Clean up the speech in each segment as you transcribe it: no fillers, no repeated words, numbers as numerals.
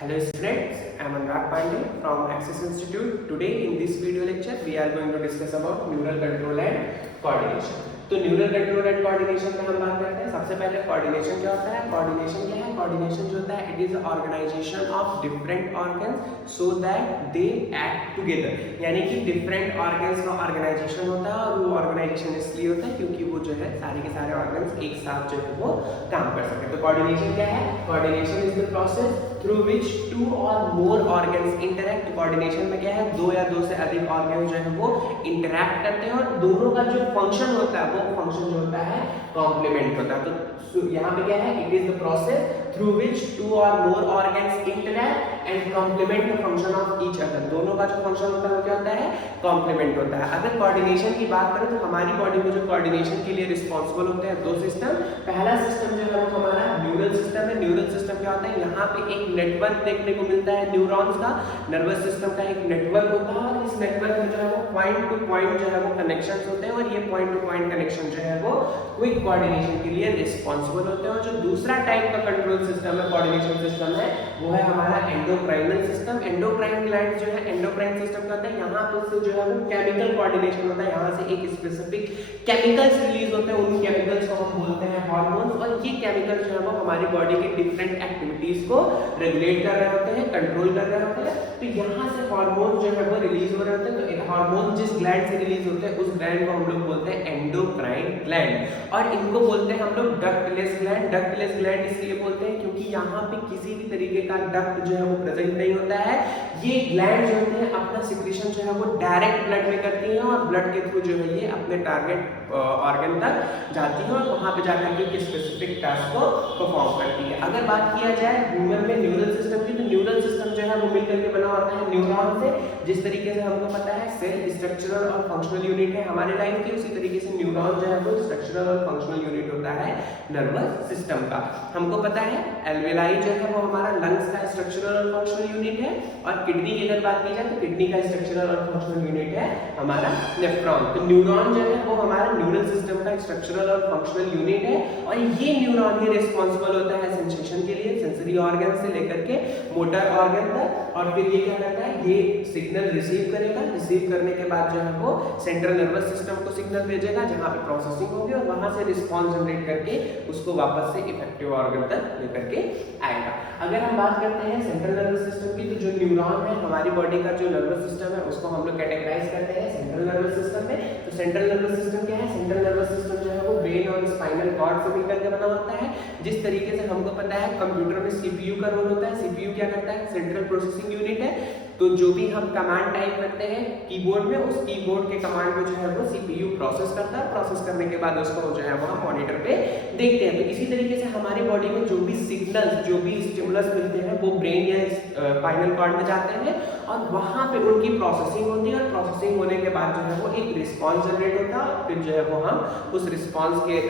Hello students, I am Anurag Pandey from Access Institute. Today in this video lecture we are going to discuss about neural control and coordination. तो neural control and coordination में हम बात करते हैं। सबसे पहले coordination क्या होता है? कोऑर्डिनेशन क्या है? कोऑर्डिनेशन जो होता है it is organisation of different organs so that they act together, यानी कि डिफरेंट ऑर्गन्स का ऑर्गेनाइजेशन होता है और वो ऑर्गेनाइजेशन इसलिए होता है क्योंकि वो जो है सारे के सारे ऑर्गन्स एक साथ जो है वो काम कर सके। तो कोऑर्डिनेशन क्या है? Coordination is the process through which two और मोर ऑर्गन्स इंटरैक्ट। कोऑर्डिनेशन में क्या है? दो या दो से अधिक ऑर्गन्स जो है वो इंटरैक्ट करते हैं और दोनों का जो फंक्शन होता है वो फंक्शन जो होता है कॉम्प्लीमेंट होता है। तो यहाँ पे क्या है? It is the process through which two और more organs interact and complement the function of each other. दोनों का जो फंक्शन होता है वो क्या होता है? कॉम्प्लीमेंट होता है। अगर कोऑर्डिनेशन की बात करें तो हमारी बॉडी में जो कोऑर्डिनेशन के लिए रिस्पॉन्सिबल होते हैं दो सिस्टम। पहला सिस्टम जो है वो हमारा न्यूरल सिस्टम है। न्यूरल सिस्टम क्या होता है? यहाँ पे एक नेटवर्क देखने को मिलता है न्यूरॉन्स का। नर्वस सिस्टम का एक नेटवर्क होता है और इस नेटवर्क में जो है वो पॉइंट टू पॉइंट जो है वो कनेक्शंस होते हैं और ये पॉइंट टू पॉइंट कनेक्शन जो है वो क्विक कोऑर्डिनेशन के लिए रिस्पॉन्सिबल होते हैं। और जो दूसरा टाइप का कंट्रोल सिस्टम है, कोऑर्डिनेशन सिस्टम है, वो है हमारा एंडोक्राइनल सिस्टम। एंडोक्राइन ग्लैंड जो है, एंडोक्राइन सिस्टम क्या होता है? यहाँ पर से जो है वो केमिकल कोऑर्डिनेशन होता है। यहाँ से एक स्पेसिफिक केमिकल्स रिलीज होते हैं, उन केमिकल्स को हम बोलते हैं हार्मोन्स। और ये केमिकल जो है वो हमारी बॉडी के डिफरेंट एक्टिविटीज को रेगुलेट कर रहे होते हैं, कंट्रोल कर रहे होते हैं। तो यहाँ से हार्मोन जो है वो रिलीज हो रहे होते हैं। तो हार्मोन जिस ग्लैंड से रिलीज होते हैं उस ग्लैंड को हम लोग बोलते हैं एंडोक्राइन ग्लैंड और इनको बोलते हैं हम लोग डक्टलेस ग्लैंड। डक्टलेस ग्लैंड इसलिए बोलते हैं क्योंकि यहाँ पे किसी भी तरीके का डक्ट जो है वो प्रेजेंट नहीं होता है। ये ग्लैंड जो होते हैं अपना सिक्रीशन जो है वो डायरेक्ट ब्लड में करती हैं और ब्लड के थ्रू जो है ये अपने टारगेट ऑर्गन तक जाती है और वहां पे जाकर के एक स्पेसिफिक टास्क को परफॉर्म करती है। अगर बात किया जाए ह्यूमन में न्यूरल सिस्टम की, तो न्यूरल सिस्टम जो है वो मिलकर के बना होता है न्यूरॉन से। जिस तरीके से हमको पता है सेल स्ट्रक्चरल और फंक्शनल यूनिट है हमारे लाइफ की, उसी तरीके से न्यूरॉन जो है वो स्ट्रक्चरल और फंक्शनल यूनिट होता है नर्वस सिस्टम का। हमको पता है एल्वेलाई जो है वो हमारा लंग्स का स्ट्रक्चरल और फंक्शनल यूनिट है और किडनी की अगर बात की जाए तो किडनी का स्ट्रक्चरल और फंक्शनल यूनिट है हमारा नेफ्रॉन। तो न्यूरॉन जो है वो हमारा न्यूरल सिस्टम का स्ट्रक्चरल और फंक्शनल यूनिट है और ये न्यूरॉन ही रिस्पॉन्सिबल होता है सेंसेशन के लिए, सेंसरी ऑर्गन से लेकर के मोटर ऑर्गन तक। और फिर ये क्या करता है? ये सिग्नल रिसीव करेगा, रिसीव करने के बाद जो है वो सेंट्रल नर्वस सिस्टम को सिग्नल भेजेगा जहां पे प्रोसेसिंग होगी और वहां से रिस्पांस जनरेट करके उसको वापस से इफेक्टिव ऑर्गन तक लेकर के आएगा। अगर हम बात करते हैं सेंट्रल नर्वस सिस्टम की, तो जो न्यूरॉन है हमारी बॉडी का जो नर्वस सिस्टम है उसको हम लोग कैटेगराइज करते हैं सेंट्रल नर्वस सिस्टम में। तो सेंट्रल नर्वस सिस्टम क्या है? सेंट्रल नर्वस सिस्टम जो है वो ब्रेन और स्पाइनल कॉर्ड से मिलकर के बना होता है। जिस तरीके से हमको पता है कंप्यूटर में सीपीयू का रोल होता है। सीपीयू क्या करता है? सेंट्रल प्रोसेसिंग यूनिट है। तो जो भी हम कमांड टाइप करते हैं कीबोर्ड में, उस कीबोर्ड के कमांड को जो है वो सीपीयू प्रोसेस करता है। प्रोसेस करने के बाद उसको जो है वो हम मॉनिटर पे देखते हैं। तो इसी तरीके से हमारी बॉडी में जो भी सिग्नल्स, जो भी स्टिमुलस मिलते हैं वो ब्रेन या स्पाइनल कॉर्ड में जाते हैं और वहां पे उनकी प्रोसेसिंग होती है और प्रोसेसिंग होने के बाद जो है वो एक रिस्पांस जनरेट होता है। फिर जो है वो हम उस रिस्पांस के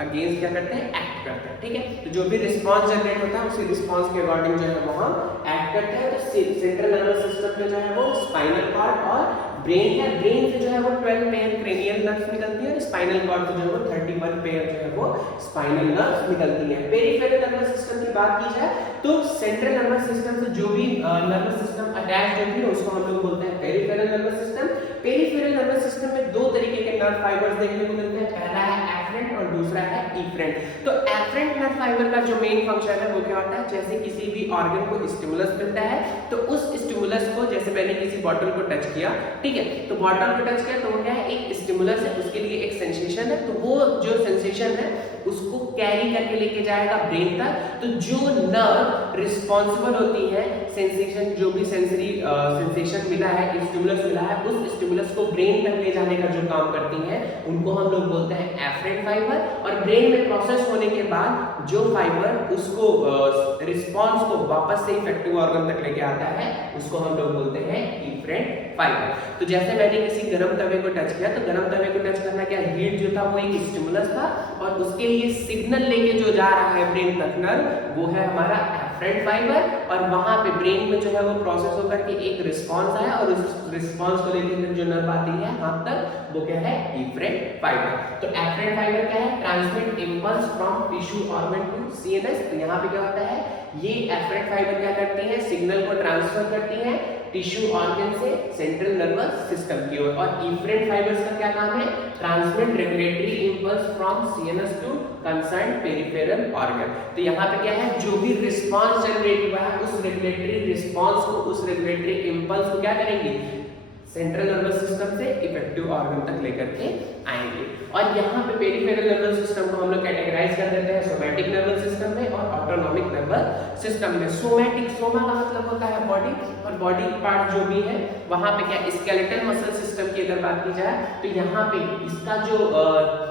अगेंस्ट क्या करते हैं? एक्ट करते हैं। ठीक है, तो जो भी रिस्पांस जनरेट होता है उसी रिस्पांस के अकॉर्डिंग जो है वो हम एक्ट करते हैं। तो सेंट्रल नर्वस सिस्टम में जो है वो स्पाइनल कॉर्ड और ब्रेन है। ब्रेन से जो है वो 12 पेयर क्रेनियल नर्व्स निकलती है और स्पाइनल कॉर्ड से जो है वो 31 पेयर जो है वो स्पाइनल नर्व्स निकलती है। पेरिफेरल नर्वस सिस्टम की बात की जाए तो सेंट्रल नर्वस सिस्टम से जो भी नर्वस सिस्टम अटैच होती है उसको हम लोग बोलते हैं peripheral nervous system. Peripheral nervous system में दो तरीके के नर्व फाइबर्स देखने को मिलते हैं। पहला है एफरेंट और दूसरा है इफरेंट। तो एफरेंट नर्व फाइबर का जो मेन फंक्शन है वो क्या होता है? जैसे किसी भी ऑर्गन को स्टिमुलस मिलता है तो उस स्टिमुलस को, जैसे मैंने किसी बॉटल को टच किया, ठीक है, तो बॉटल को टच किया तो वो क्या है? एक स्टिमुलस है, उसके लिए एक सेंसेशन है। तो वो जो सेंसेशन है उसको कैरी करके लेके जाएगा ब्रेन तक। तो जो नर्व रिस्पॉन्सिबल होती है सेंसेशन, जो भी सेंसरी सेंसेशन मिला है, स्टिमुलस मिला है, उस स्टिमुलस को ब्रेन तक ले जाने का जो काम करती है उनको हम लोग बोलते हैं एफरेंट फाइबर। और ब्रेन में प्रोसेस होने के बाद जो फाइबर उसको रिस्पांस को वापस से इफेक्टिव ऑर्गन तक लेके आता है उसको हम लोग बोलते हैं इफरेंट फाइबर। तो जैसे मैंने किसी गर्म तवे को टच किया तो गर्म तवे को टच करना क्या? हीट जो था वो एक स्टिमुलस था और उसके लिए सिग्नल लेके जो जा रहा है ब्रेन तक नर्व वो है हमारा एफरेंट फाइबर, और वहां पे ब्रेन में जो है वो प्रोसेस होकर के एक रिस्पांस आया और उस रिस्पांस को लेकर जो नर्व आती है हाथ तक, वो क्या है, इफरेंट फाइबर। तो एफरेंट फाइबर क्या है, transmit impulse from tissue organ to CNS. तो यहाँ पे क्या होता है, ये एफरेंट फाइबर क्या करती है, सिग्नल को ट्रांसफर करती है टिश्यू ऑर्गन से सेंट्रल नर्वस सिस्टम की ओर। और इफरेंट फाइबर्स का क्या काम है, transmit regulatory impulse from CNS to concern peripheral organ. तो यहाँ पे क्या है, जो भी रिस्पांस जनरेट हुआ है उस रेगुलेटरी रिस्पांस को, उस रेगुलेटरी इंपल्स को क्या करेंगे, सेंट्रल नर्वस सिस्टम से इफेक्टिव ऑर्गन तक लेकर के आएंगे। और यहाँ पे पेरिफेरल नर्वस सिस्टम को हम लोग कैटेगराइज कर देते हैं सोमैटिक नर्वस सिस्टम में और ऑटोनॉमिक नर्वस सिस्टम में। सोमैटिक, सोमा का मतलब होता है बॉडी, और बॉडी पार्ट जो भी है वहाँ पे क्या, स्केलेटल मसल सिस्टम की अगर बात की जाए तो यहाँ पे इसका जो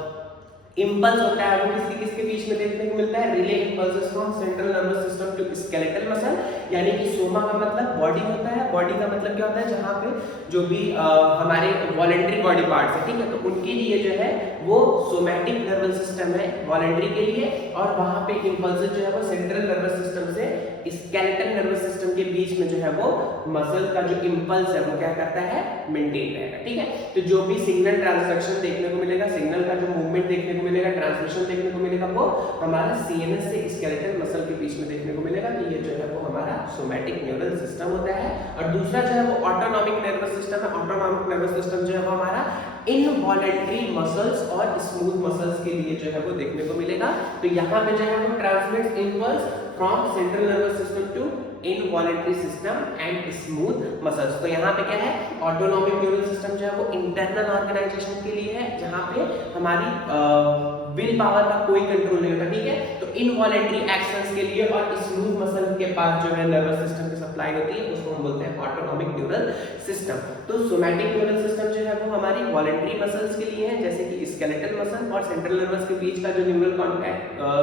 इंपल्स होता है वो किसके किसके बीच में देखने को मिलता है, relay impulses from central nervous system to skeletal muscle. यानी कि सोमा का मतलब बॉडी होता है, बॉडी का मतलब क्या होता है, जहाँ पे जो भी हमारे वॉलेंट्री बॉडी पार्ट्स है, ठीक है, तो उनके लिए जो है वो सोमैटिक नर्वस सिस्टम है वॉलेंट्री के लिए, और वहाँ पे इंपल्सेस जो है वो सेंट्रल नर्वस सिस्टम से स्केलेटल नर्वस सिस्टम के बीच में जो है वो मसल का जो इंपल्स है वो क्या करता है, मेंटेन रहेगा, ठीक है। तो जो भी सिग्नल ट्रांसडक्शन देखने को मिलेगा, सिग्नल का जो मूवमेंट देखने को मिलेगा, ट्रांसमिशन देखने को मिलेगा, वो हमारा सीएनएस से स्केलेटल मसल के बीच में देखने को मिलेगा। तो ये जो है वो हमारा सोमैटिक न्यूरल सिस्टम होता है। और दूसरा जो है वो ऑटोनॉमिक नर्वस सिस्टम है। ऑटोनॉमिक नर्वस सिस्टम जो है वो हमारा इनवॉलेंट्री मसल्स और स्मूथ मसल्स के लिए जो है वो देखने को मिलेगा। तो यहाँ पे जो है वो transmit impulse from central nervous system to involuntary system and smooth muscles. तो यहाँ पे क्या है, ऑटोनॉमिक न्यूरल सिस्टम जो है वो इंटरनल ऑर्गेनाइजेशन के लिए है, जहाँ पे हमारी विल पावर का कोई कंट्रोल नहीं होता, ठीक है। तो इनवॉलेंट्री एक्शंस के लिए और स्मूथ मसल के पास जो है नर्वस सिस्टम की सप्लाई होती है, उसको हम बोलते हैं ऑटोनॉमिक न्यूरल सिस्टम। तो सोमैटिक न्यूरल सिस्टम जो है वो हमारी वॉलेंट्री मसल्स के लिए है, जैसे कि स्केलेटल मसल और सेंट्रल नर्वस के बीच का जो न्यूरल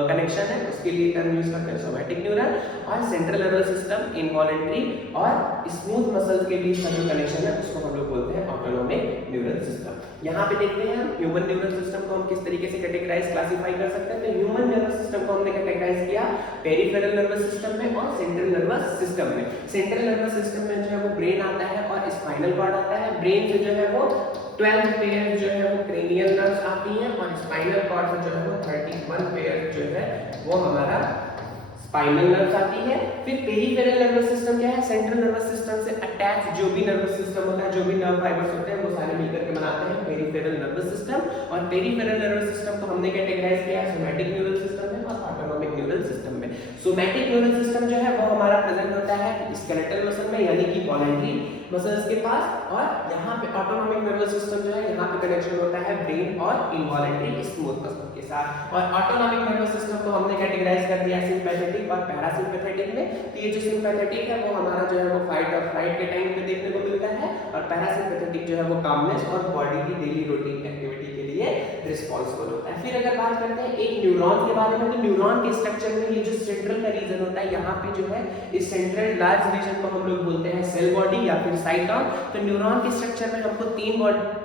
कनेक्शन है उसके लिए टर्म यूज करते हैं सोमैटिक न्यूरल। और सेंट्रल नर्वस सिस्टम, इनवॉलेंट्री और स्मूथ मसल्स के बीच का जो कनेक्शन है उसको हम लोग बोलते हैं ऑटोनॉमिक न्यूरल सिस्टम। यहाँ पे देखते हैं हम ह्यूमन न्यूरल सिस्टम को हम किस तरीके से कैटेगराइज, क्लासिफाई कर सकते हैं। तो ह्यूमन नर्वस सिस्टम को हमने कैटेगराइज किया पेरिफेरल नर्वस सिस्टम में और सेंट्रल नर्वस सिस्टम में। सेंट्रल नर्वस सिस्टम में जो है वो ब्रेन आता है और स्पाइनल कॉर्ड आता है। ब्रेन से जो है वो 12 पेयर जो है वो क्रेनियल नर्व्स आती हैं, और स्पाइनल कॉर्ड से जो है वो 31 पेयर जो है वो हमारा स्पाइनल नर्व्स आती है। फिर पेरिफेरल नर्वस सिस्टम क्या है, सेंट्रल नर्वस सिस्टम से अटैच जो भी नर्वस सिस्टम होता है, जो भी नर्व फाइबर्स होते हैं वो सारे मिलकर के बनाते हैं पेरिफेरल नर्वस सिस्टम। और पेरिफेरल नर्वस सिस्टम को हमने कैटेगराइज किया है सोमैटिक न्यूरल सिस्टम में और ऑटोनॉमिक न्यूरल सिस्टम में। सोमैटिक न्यूरल सिस्टम जो है वो हमारा प्रेजेंट होता है स्केलेटल मसल में, यानी कि वॉलेंट्री मसल्स के पास, और यहाँ पे ऑटोनॉमिक नर्वस सिस्टम जो है यहाँ पे कनेक्शन होता है ब्रेन और इनवॉलेंट्री स्मूथ मसल के साथ। और ऑटोनॉमिक नर्वस सिस्टम को हमने कैटेगराइज कर दिया सिंपैथेटिक और पैरासिम्पैथेटिक में। तो ये जो सिंपैथेटिक है वो हमारा जो है वो फाइट और फ्लाइट के टाइम पे देखने को मिलता है, और पैरासिम्पैथेटिक जो है वो कामनेस और बॉडी की डेली रूटीन एक्टिविटी के लिए रिस्पांसिबल होता है। फिर अगर बात करते हैं एक न्यूरॉन के बारे में, तो न्यूरॉन के स्ट्रक्चर में ये जो सेंट्रल का रीजन होता है, यहाँ पे जो है इस सेंट्रल लार्ज रीजन को हम लोग बोलते हैं सेल बॉडी या फिर साइटॉन। तो न्यूरॉन के स्ट्रक्चर में हमको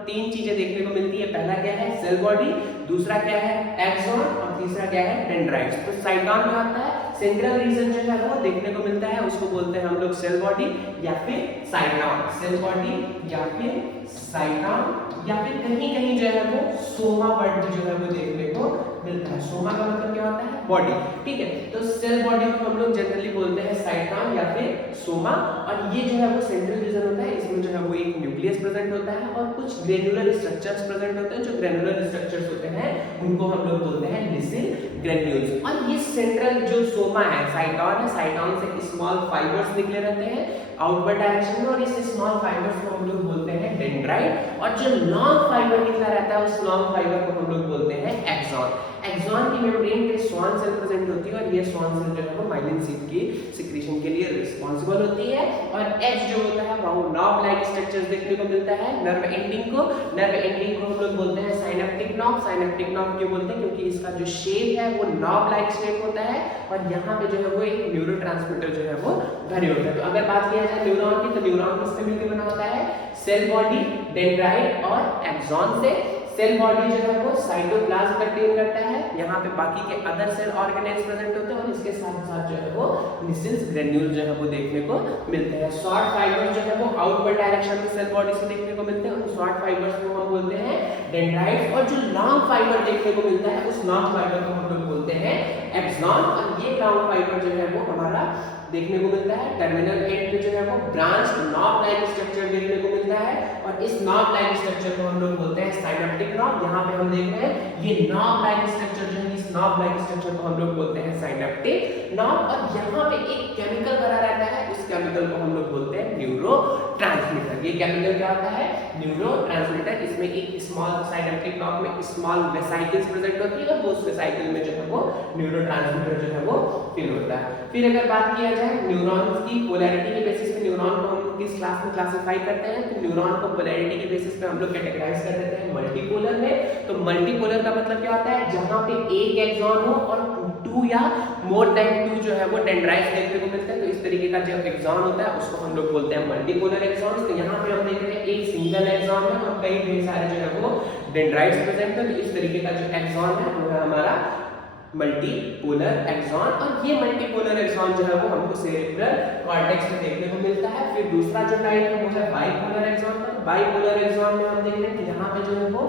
तीन चीजें देखने को मिलती है। पहला क्या है, सेल बॉडी, दूसरा क्या है, एक्सॉन, और तीसरा क्या है, डेंड्राइट्स। तो साइटॉन में आता है सेंट्रल रीजन जो है वो देखने को मिलता है, उसको बोलते हैं हम लोग सेल बॉडी या फिर साइटॉन। सेल बॉडी या फिर साइटॉन, या फिर कहीं कहीं जो है वो सोमा वर्ड जो है वो देखने को मिलता है। सोमा का मतलब क्या होता है, बॉडी, ठीक है। तो सेल बॉडी को हम लोग जनरली बोलते हैं साइटॉन या फिर सोमा। और ये जो है वो सेंट्रल रीजन होता है, इसमें जो है वो एक न्यूक्लियस प्रेजेंट होता है और कुछ ग्रेनुलर स्ट्रक्चर्स प्रेजेंट होते हैं। जो ग्रेनुलर स्ट्रक्चर्स होते हैं उनको हम लोग बोलते हैं लिसिल ग्रेन्यूल्स। और ये सेंट्रल जो सोमा है, साइटॉन है, साइटॉन से स्मॉल फाइबर्स निकले रहते हैं आउटवर्ड डायरेक्शन में, और इस स्मॉल फाइबर्स को हम लोग बोलते हैं डेंड्राइट। और जो लॉन्ग फाइबर निकला रहता है उस लॉन्ग फाइबर को हम लोग बोलते हैं एक्सॉन। एक्सॉन की मेम्ब्रेन पे स्वान सेल प्रेजेंट होती है, और ये स्वान सेल जो है वो माइलिन सीट की सिक्रीशन के लिए रिस्पांसिबल होती है। और एच जो होता है वो नॉब लाइक स्ट्रक्चर्स देखने को मिलता है नर्व एंडिंग को हम लोग बोलते हैं साइनेप्टिक नॉब। साइनेप्टिक नॉब क्यों बोलते हैं, क्योंकि इसका जो शेप है वो नॉब लाइक शेप होता है, और यहाँ पे जो है वो एक न्यूरोट्रांसमीटर जो है वो भरे होते हैं। तो अगर बात किया जाए न्यूरॉन की, तो न्यूरॉन किससे मिलकर बना होता है, सेल बॉडी, डेंड्राइट और एक्सॉन से। सेल बॉडी जो है वो साइटोप्लाज्म कंटेन करता है, यहाँ पे बाकी के अदर सेल ऑर्गेनेल्स प्रेजेंट होते हैं, और इसके साथ साथ जो है वो निसिन्स ग्रेन्यूल जो है वो देखने को मिलते हैं। शॉर्ट फाइबर जो है वो आउटवर्ड डायरेक्शन में सेल बॉडी से देखने को मिलते हैं, उन शॉर्ट फाइबर्स को हम बोलते हैं डेंड्राइट्स। और जो लॉन्ग फाइबर देखने को मिलता है उस लॉन्ग फाइबर को हम लोग बोलते हैं एक्सॉन। और ये लॉन्ग फाइबर जो है वो हमारा देखने को मिलता है टर्मिनल एंड पे जो है वो ब्रांच नॉब लाइक स्ट्रक्चर देखने को मिलता है। और इस नॉब लाइक स्ट्रक्चर को हम लोग बोलते हैं साइनेप्टिक नॉब। यहाँ पे हम देख रहे हैं ये नॉब लाइक स्ट्रक्चर जो है, इस नॉब लाइक स्ट्रक्चर को हम लोग बोलते हैं साइनेप्टिक नॉब। और यहाँ पे एक केमिकल भरा रहता है, उस केमिकल को हम लोग बोलते हैं न्यूरोट्रांसमीटर। ये केमिकल क्या होता है? न्यूरोट्रांसमीटर। इसमें एक स्मॉल साइनेप्टिक नॉब में स्मॉल वेसाइकल्स प्रेजेंट होती है और उस वेसाइकल में जो है वो न्यूरोट्रांसमीटर जो है वो फिल होता है। फिर अगर बात किया जाए न्यूरॉन्स की पोलैरिटी के बेसिस पे न्यूरॉन को हम किस क्लास में क्लासिफाई करते हैं, तो न्यूरॉन को पोलैरिटी के बेसिस पे हम लोग कैटेगराइज कर देते हैं मल्टीपोलर में। तो मल्टीपोलर का मतलब क्या होता है? जहां पे एक एक्सॉन हो और 2 या मोर देन 2 जो है वो डेंड्राइट्स देखने को मिलते हैं। तो इस तरीके का जो एक्सॉन होता है उसको हम लोग बोलते हैं मल्टीपोलर एक्सॉन। तो यहाँ पे हम देख रहे हैं एक सिंगल एक्सॉन है और कई ढेर सारे जो है वो डेंड्राइट्स प्रेजेंट है। तो इस तरीके का जो एक्सॉन है वो है हमारा मल्टीपोलर एक्सॉन। और ये मल्टीपोलर एक्सॉन जो है वो हमको सेरेब्रल कॉर्टेक्स में देखने को मिलता है। फिर दूसरा जो टाइप है वो है बाइपोलर एक्सॉन। बाइपोलर एक्सॉन में हम देख रहे हैं कि यहाँ पे जो है वो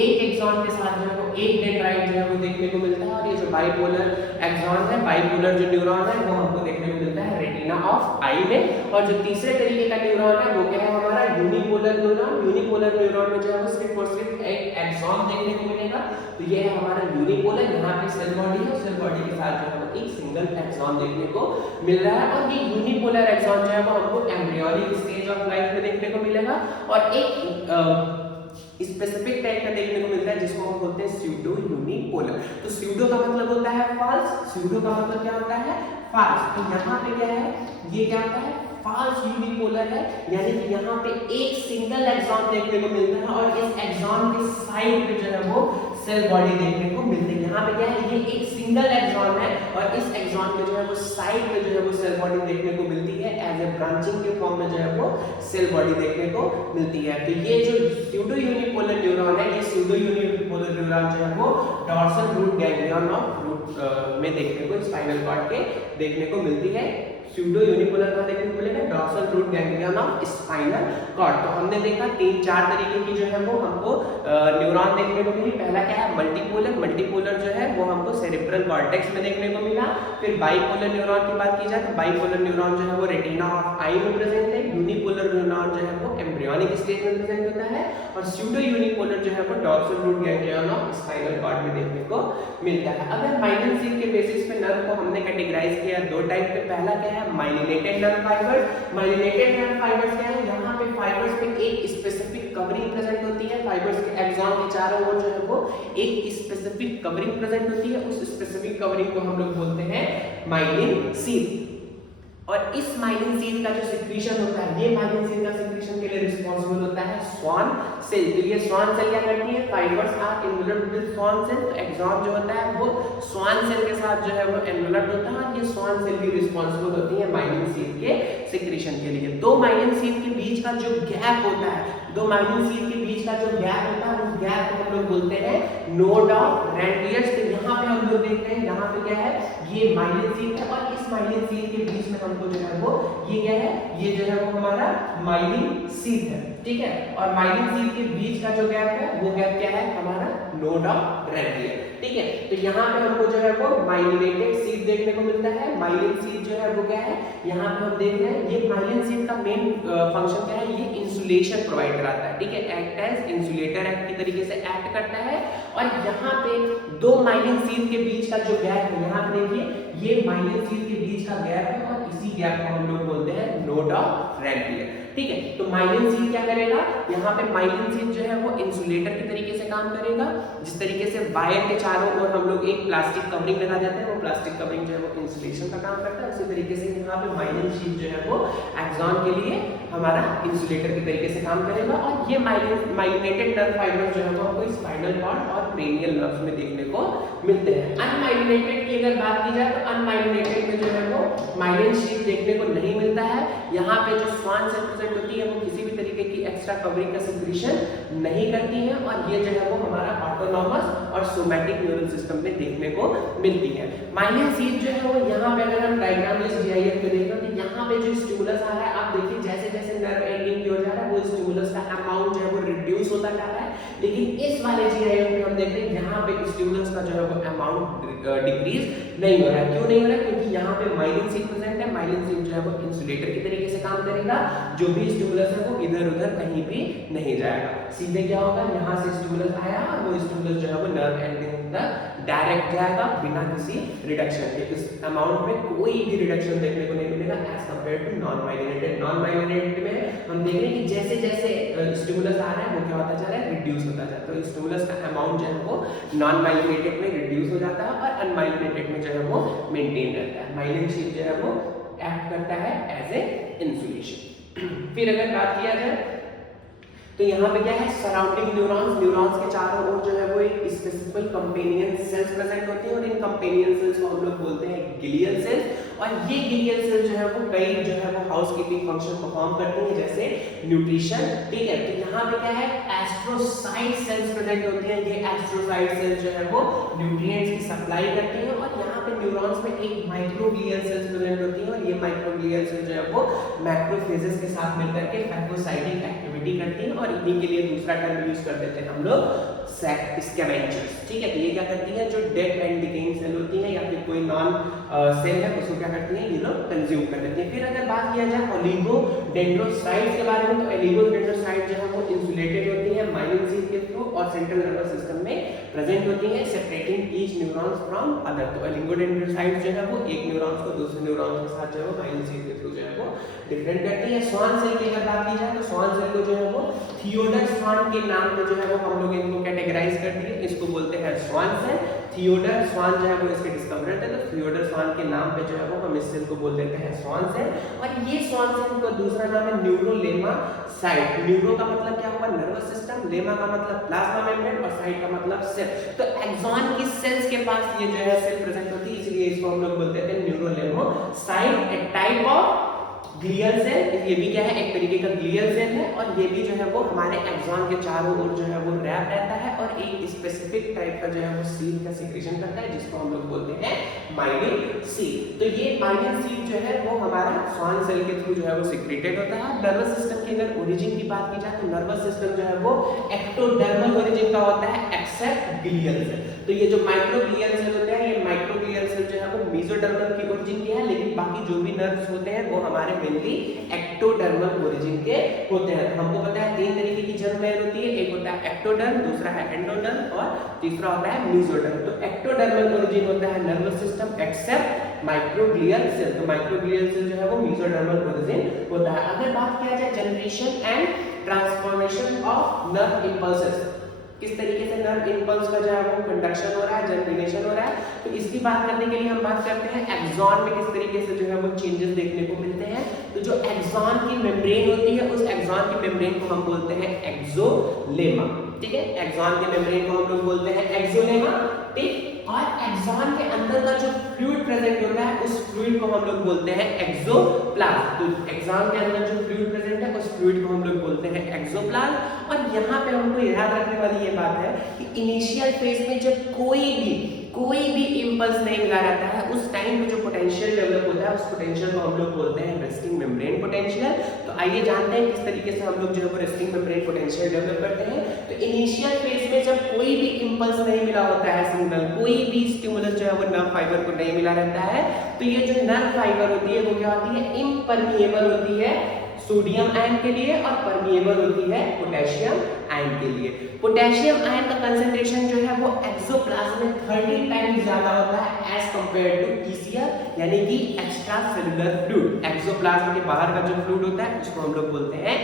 एक एक्सॉन के साथ जो है वो एक डेंड्राइट जो है वो देखने को मिलता है। और ये जो बाइपोलर एक्सॉन है, बाइपोलर जो न्यूरॉन है वो हमको देखने को मिलता है रेटिना ऑफ आई में। और जो तीसरे तरीके का न्यूरॉन है वो क्या है हमारा यूनिपोलर न्यूरॉन। यूनिपोलर न्यूरॉन में जो है वो सिर्फ और सिर्फ एक एक्सॉन देखने को मिलेगा। तो ये है हमारा यूनिपोलर। यहाँ पे सेल बॉडी है, सेल बॉडी के साथ जो है वो एक सिंगल एक्सॉन देखने को मिल रहा है। और ये यूनिपोलर एक्सॉन जो है वो हमको एम्ब्रियोनिक स्टेज ऑफ लाइफ में देखने को मिलेगा। और एक स्पेसिफिक टाइप का देखने को मिलता है जिसको हम बोलते हैं स्यूडो यूनिपोलर। तो स्यूडो का मतलब होता है फॉल्स, स्यूडो का मतलब क्या होता है? फॉल्स। तो यहाँ पे क्या है, ये क्या होता है? फॉल्स यूनिपोलर है, यानी कि यहाँ पे एक सिंगल एक्सॉन देखने को मिलता है और इस एक्सॉन के साइड पे जो है वो सेल बॉडी देखने को मिलती है। यहाँ पे क्या है, ये एक सिंगल एक्सॉन है और इस एक्सॉन के जो है वो साइड पे जो है वो सेल बॉडी देखने को मिलती है। एज ए ब्रांचिंग के फॉर्म में जो है वो सेल बॉडी देखने को मिलती है। तो ये जो स्यूडो यूनिपोलर न्यूरॉन है, ये स्यूडो यूनिपोलर न्यूरॉन जो है वो dorsal root ganglion of root में देखने को, स्पाइनल कॉर्ड के देखने को मिलती है। स्यूडो यूनिपोलर का देखने को मिलेगा dorsal root ganglion of spinal cord. तो हमने देखा 3-4 तरीके की जो है वो हमको न्यूरॉन देखने को मिली। पहला क्या है? मल्टीपोलर। मल्टीपोलर जो है वो हमको सेरेब्रल कॉर्टेक्स में देखने को मिला। फिर बाइपोलर न्यूरॉन की बात की जाए तो बाइपोलर न्यूरॉन जो है वो रेटिना ऑफ आई में प्रेजेंट है। यूनिपोलर न्यूरॉन जो है वो एम्ब्रियोनिक स्टेज में प्रेजेंट होता है। और स्यूडो यूनिपोलर जो है वो dorsal root ganglion of spinal cord में देखने को मिलता है। अगर माइलिन सील के बेसिस पे नर्व को हमने कैटेगराइज किया 2 टाइप पे। पहला क्या है? Myelinated nerve fibres. Myelinated nerve fibres क्या है? यहाँ पे फाइबर्स पे एक स्पेसिफिक कवरिंग प्रेजेंट होती है। फाइबर्स के एक्सॉन के चारों ओर जो है वो एक स्पेसिफिक कवरिंग प्रेजेंट होती है। उस स्पेसिफिक कवरिंग को हम लोग बोलते हैं माइलिन सील। और इस माइलिन सील का जो सिक्रीशन होता है, ये माइलिन सील का सिक्रीशन के लिए रिस्पांसिबल होता है स्वान सेल। तो ये स्वान सेल क्या करती है? Fibres are involved with Schwann cell. तो एक्सॉन जो होता है वो स्वान सेल के साथ जो है वो इन्वॉल्व्ड होता है और ये स्वान सेल भी रिस्पांसिबल होती है माइलिन सील के सिक्रीशन के लिए। 2 माइलिन सील के बीच का जो गैप होता है, 2 माइलिन सील के बीच का जो गैप होता है, उस गैप को हम लोग बोलते हैं नोड ऑफ रैंडियस। तो यहाँ पे हम लोग देखते हैं, यहाँ पे क्या है? ये माइलिन सील है और इस माइलिन सील के बीच में हमको जो है वो ये क्या है? ये जो है वो हमारा माइलिन सील है, ठीक है। और माइलिन सील के बीच का जो गैप है वो गैप क्या है? हमारा नोड ऑफ रैंडियस, ठीक है। तो यहाँ पे हमको जो है वो माइलिनेटेड सील देखने को मिलता है। माइलिन सील जो है वो क्या है? यहाँ पे हम देख रहे हैं ये माइलिन सील का मेन फंक्शन क्या है? ये इंसुलेशन प्रोवाइड कराता है, ठीक है। एक्ट एज इंसुलेटर एक्ट की तरीके से एक्ट करता है। और यहाँ पे 2 माइलिन सील के बीच का जो गैप है, यहाँ पे देखिए ये माइलिन सील के बीच का गैप है और इसी गैप को हम लोग बोलते हैं नोड ऑफ रैंडियस, ठीक है। तो माइलिन सील क्या करेगा? यहाँ पे माइलिन सील जो है वो इंसुलेटर के तरीके से काम करेगा। जिस तरीके से वायर के चारों ओर हम लोग एक प्लास्टिक कवरिंग लगा देते हैं, वो प्लास्टिक कवरिंग जो है वो इंसुलेशन का काम करता है, उसी तरीके से यहाँ पे माइलिन सील जो है वो एक्सॉन के लिए हमारा इंसुलेटर के तरीके से काम करेगा। और ये माइलिनेटेड नर्व फाइबर जो है वो हमको स्पाइनल कॉर्ड और क्रेनियल नर्व्स में देखने को मिलते हैं। अनमाइलिनेटेड की अगर बात की जाए तो अनमाइलिनेटेड में जो है वो माइलिन शीट देखने को नहीं मिलता है। यहाँ पे जो स्वान सेल प्रेजेंट होती है वो किसी भी तरीके की एक्स्ट्रा कवरिंग का सिक्रीशन नहीं करती है और ये जो है वो हमारा ऑटोनॉमस और सोमैटिक न्यूरल सिस्टम में देखने को मिलती है। माइलिन सीट जो है वो यहाँ पे अगर हम डायग्राम में जीआईएफ में देखें तो यहाँ पे जो स्टिमुलस आ रहा है आप देखिए जैसे जैसे नर्व एंडिंग की ओर जा रहा है वो स्टिमुलस का अमाउंट जो है वो रिड्यूस होता जा रहा है, लेकिन इस वाले जीआईएफ में हम देख रहे हैं यहाँ पे स्टिमुलस का जो है वो अमाउंट डिक्रीज नहीं हो रहा है। क्यों नहीं हो रहा है? क्योंकि यहाँ पे माइलिन सीट प्रेजेंट है। माइलिन सीट जो है वो इंसुलेटर की तरीके से काम करेगा, जो भी स्टिमुलस है वो इधर उधर कहीं भी नहीं जाएगा, सीधे क्या होगा यहाँ से स्टिमुलस आया और वो स्टिमुलस जो है वो नर्व एंडिंग तक डायरेक्ट जाएगा बिना किसी रिडक्शन के। इस अमाउंट में कोई भी रिडक्शन देखने को नहीं मिलेगा as compare to non myelinated. Non myelinated में हम देख रहे हैं कि जैसे जैसे स्टिमुलस आ रहा है वो क्या होता जा रहा है, रिड्यूस होता जाता है। तो स्टिमुलस का अमाउंट जो है वो नॉन माइलिनेटेड में रिड्यूस हो जाता है और अनमाइलिनेटेड में जो है वो मेंटेन रहता है। माइलिन शीट जो है वो एक्ट करता है एज ए इंसुलेशन। फिर अगर बात किया जाए तो यहाँ पे क्या है, सराउंडिंग न्यूरॉन्स, न्यूरॉन्स के चारों ओर जो है वो एक स्पेसिफिक कंपेनियन सेल्स प्रेजेंट होती हैं और इन कंपेनियन सेल्स को हम लोग बोलते हैं ग्लियल सेल्स। और ये ग्लियल सेल्स जो है वो कई जो है वो हाउसकीपिंग फंक्शन परफॉर्म करती हैं जैसे न्यूट्रिशन, ठीक है। तो यहाँ पे क्या है, एस्ट्रोसाइट सेल्स प्रेजेंट होती हैं। ये एस्ट्रोसाइट सेल्स जो है वो न्यूट्रिएंट्स की सप्लाई करती हैं और यहाँ पे न्यूरॉन्स में एक माइक्रोग्लियल सेल्स प्रेजेंट होती हैं और ये माइक्रोग्लियल सेल्स जो है वो मैक्रोफेजेस के साथ मिलकर के फैगोसाइटिक एक्टिविटी करती हैं और इन्हीं के लिए दूसरा टर्म यूज कर देते हैं हम लोग स्कैवेंजर्स, ठीक है। तो ये क्या करती है, जो डेड एंड डिकेइंग सेल होती है या फिर कोई नॉन सेल है उसको क्या करती है, ये लोग कंज्यूम कर लेते हैं। फिर अगर बात किया जाए ओलिगोडेंड्रोसाइट्स के बारे में, तो ओलिगोडेंड्रोसाइट जो है वो इंसुलेटेड होती है माइलिन सीट के थ्रू और सेंट्रल नर्वस सिस्टम में प्रेजेंट होती है, separating each neurons from other. तो ओलिगोडेंड्रोसाइट जो है वो एक न्यूरॉन्स को दूसरे न्यूरॉन्स के साथ जो है वो माइलिन सीट के थ्रू जो है वो डिफरेंट करती है। स्वान सेल की अगर बात की जाए तो स्वान सेल को जो है वो थियोडर स्वान के नाम पे जो है वो हम लोग इनको कैटेगराइज कर दिए, इसको बोलते हैं स्वान सेल। थियोडर स्वान जो है वो इसके डिस्कवरर थे, तो थियोडर स्वान के नाम पे जो है वो हम इस सेल को बोल देते हैं स्वान सेल। और ये स्वान सेल का दूसरा नाम है न्यूरोलेमा साइट। न्यूरो का मतलब क्या हुआ, नर्वस सिस्टम, लेमा का मतलब प्लाज्मा मेम्ब्रेन और साइट का मतलब सेल। तो एक्सॉन की सेल्स के पास ये जो है सेल प्रेजेंट होती है, इसलिए इसको हम लोग बोलते हैं neurolemmocyte. A type of glial cell, ये भी क्या है, एक तरीके का ग्लियल सेल है और ये भी जो है वो हमारे एक्सॉन के चारों ओर जो है वो रैप रहता है और एक स्पेसिफिक टाइप का जो है वो सील का सिक्रीशन करता है जिसको हम लोग बोलते हैं माइलिन सील। तो ये माइलिन सील जो है वो हमारा स्वान सेल के थ्रू जो है वो सिक्रेटेड होता है। नर्वस सिस्टम की अगर ओरिजिन की बात की जाए तो नर्वस सिस्टम जो है वो एक्टोडर्मल ओरिजिन का होता है एक्सेप्ट ग्लियल सेल। तो ये जो माइक्रोग्लियल सेल होते हैं, ये माइक्रोग्लियल सेल जो है वो मेसोडर्मल की ओरिजिन की है, लेकिन बाकी जो भी नर्व्स होते हैं वो हमारे मेनली एक्टोडर्मल ओरिजिन के होते हैं। हमको पता है तीन तरीके की जर्म लेयर होती है, एक होता है एक्टोडर्म, दूसरा है एंडोडर्म और तीसरा होता है मेसोडर्म। तो एक्टोडर्मल ओरिजिन होता है nervous system except microglial cell. तो माइक्रोग्लियल सेल जो है वो मेसोडर्मल ओरिजिन होता है। अगर बात किया जाए generation and transformation of nerve impulses, किस तरीके से नर्व इंपल्स का जो है वो कंडक्शन हो रहा है, जनरेशन हो रहा है, तो इसकी बात करने के लिए हम बात करते हैं एक्सॉन में किस तरीके से जो है वो चेंजेस देखने को मिलते हैं। तो जो एक्सॉन की मेम्ब्रेन होती है उस एक्सॉन की मेम्ब्रेन को हम बोलते हैं एक्सोलेमा, ठीक है। एक्सॉन के मेम्ब्रेन को हम लोग बोलते हैं एक्सोलेमा, ठीक। और एक्सॉन के अंदर का जो फ्लूइड प्रेजेंट होता है उस फ्लूइड को हम लोग बोलते हैं एक्सोप्लाज्म। तो एक्सॉन के अंदर जो फ्लूइड प्रेजेंट है उस फ्लूइड को हम लोग बोलते हैं एक्सोप्लाज्म। और यहाँ पे हमको याद रखने वाली ये बात है कि इनिशियल फेज में जब कोई भी इंपल्स नहीं मिला रहता है उस टाइम पे जो पोटेंशियल डेवलप होता है उस पोटेंशियल को हम लोग बोलते हैं रेस्टिंग मेम्ब्रेन पोटेंशियल। तो आइए जानते हैं किस तरीके से हम लोग जो है वो रेस्टिंग मेम्ब्रेन पोटेंशियल डेवलप करते हैं। तो इनिशियल फेज में जब कोई भी इंपल्स नहीं मिला होता है, सिग्नल कोई भी स्टिमुलस जो है वो नर्व फाइबर को नहीं मिला रहता है, तो ये जो नर्व फाइबर होती है वो क्या होती है, इम्परमिएबल होती है सोडियम आयन के लिए और परमिएबल होती है पोटेशियम आयन के लिए। पोटेशियम आयन का कंसंट्रेशन जो है वो एक्सोप्लाज्म में 30 टाइम्स ज्यादा होता है एज कंपेयर्ड टू ईसीआर, यानी कि एक्स्ट्रा सेलुलर फ्लूइड। एक्सोप्लाज्म के बाहर का जो फ्लूइड होता है उसको हम लोग बोलते हैं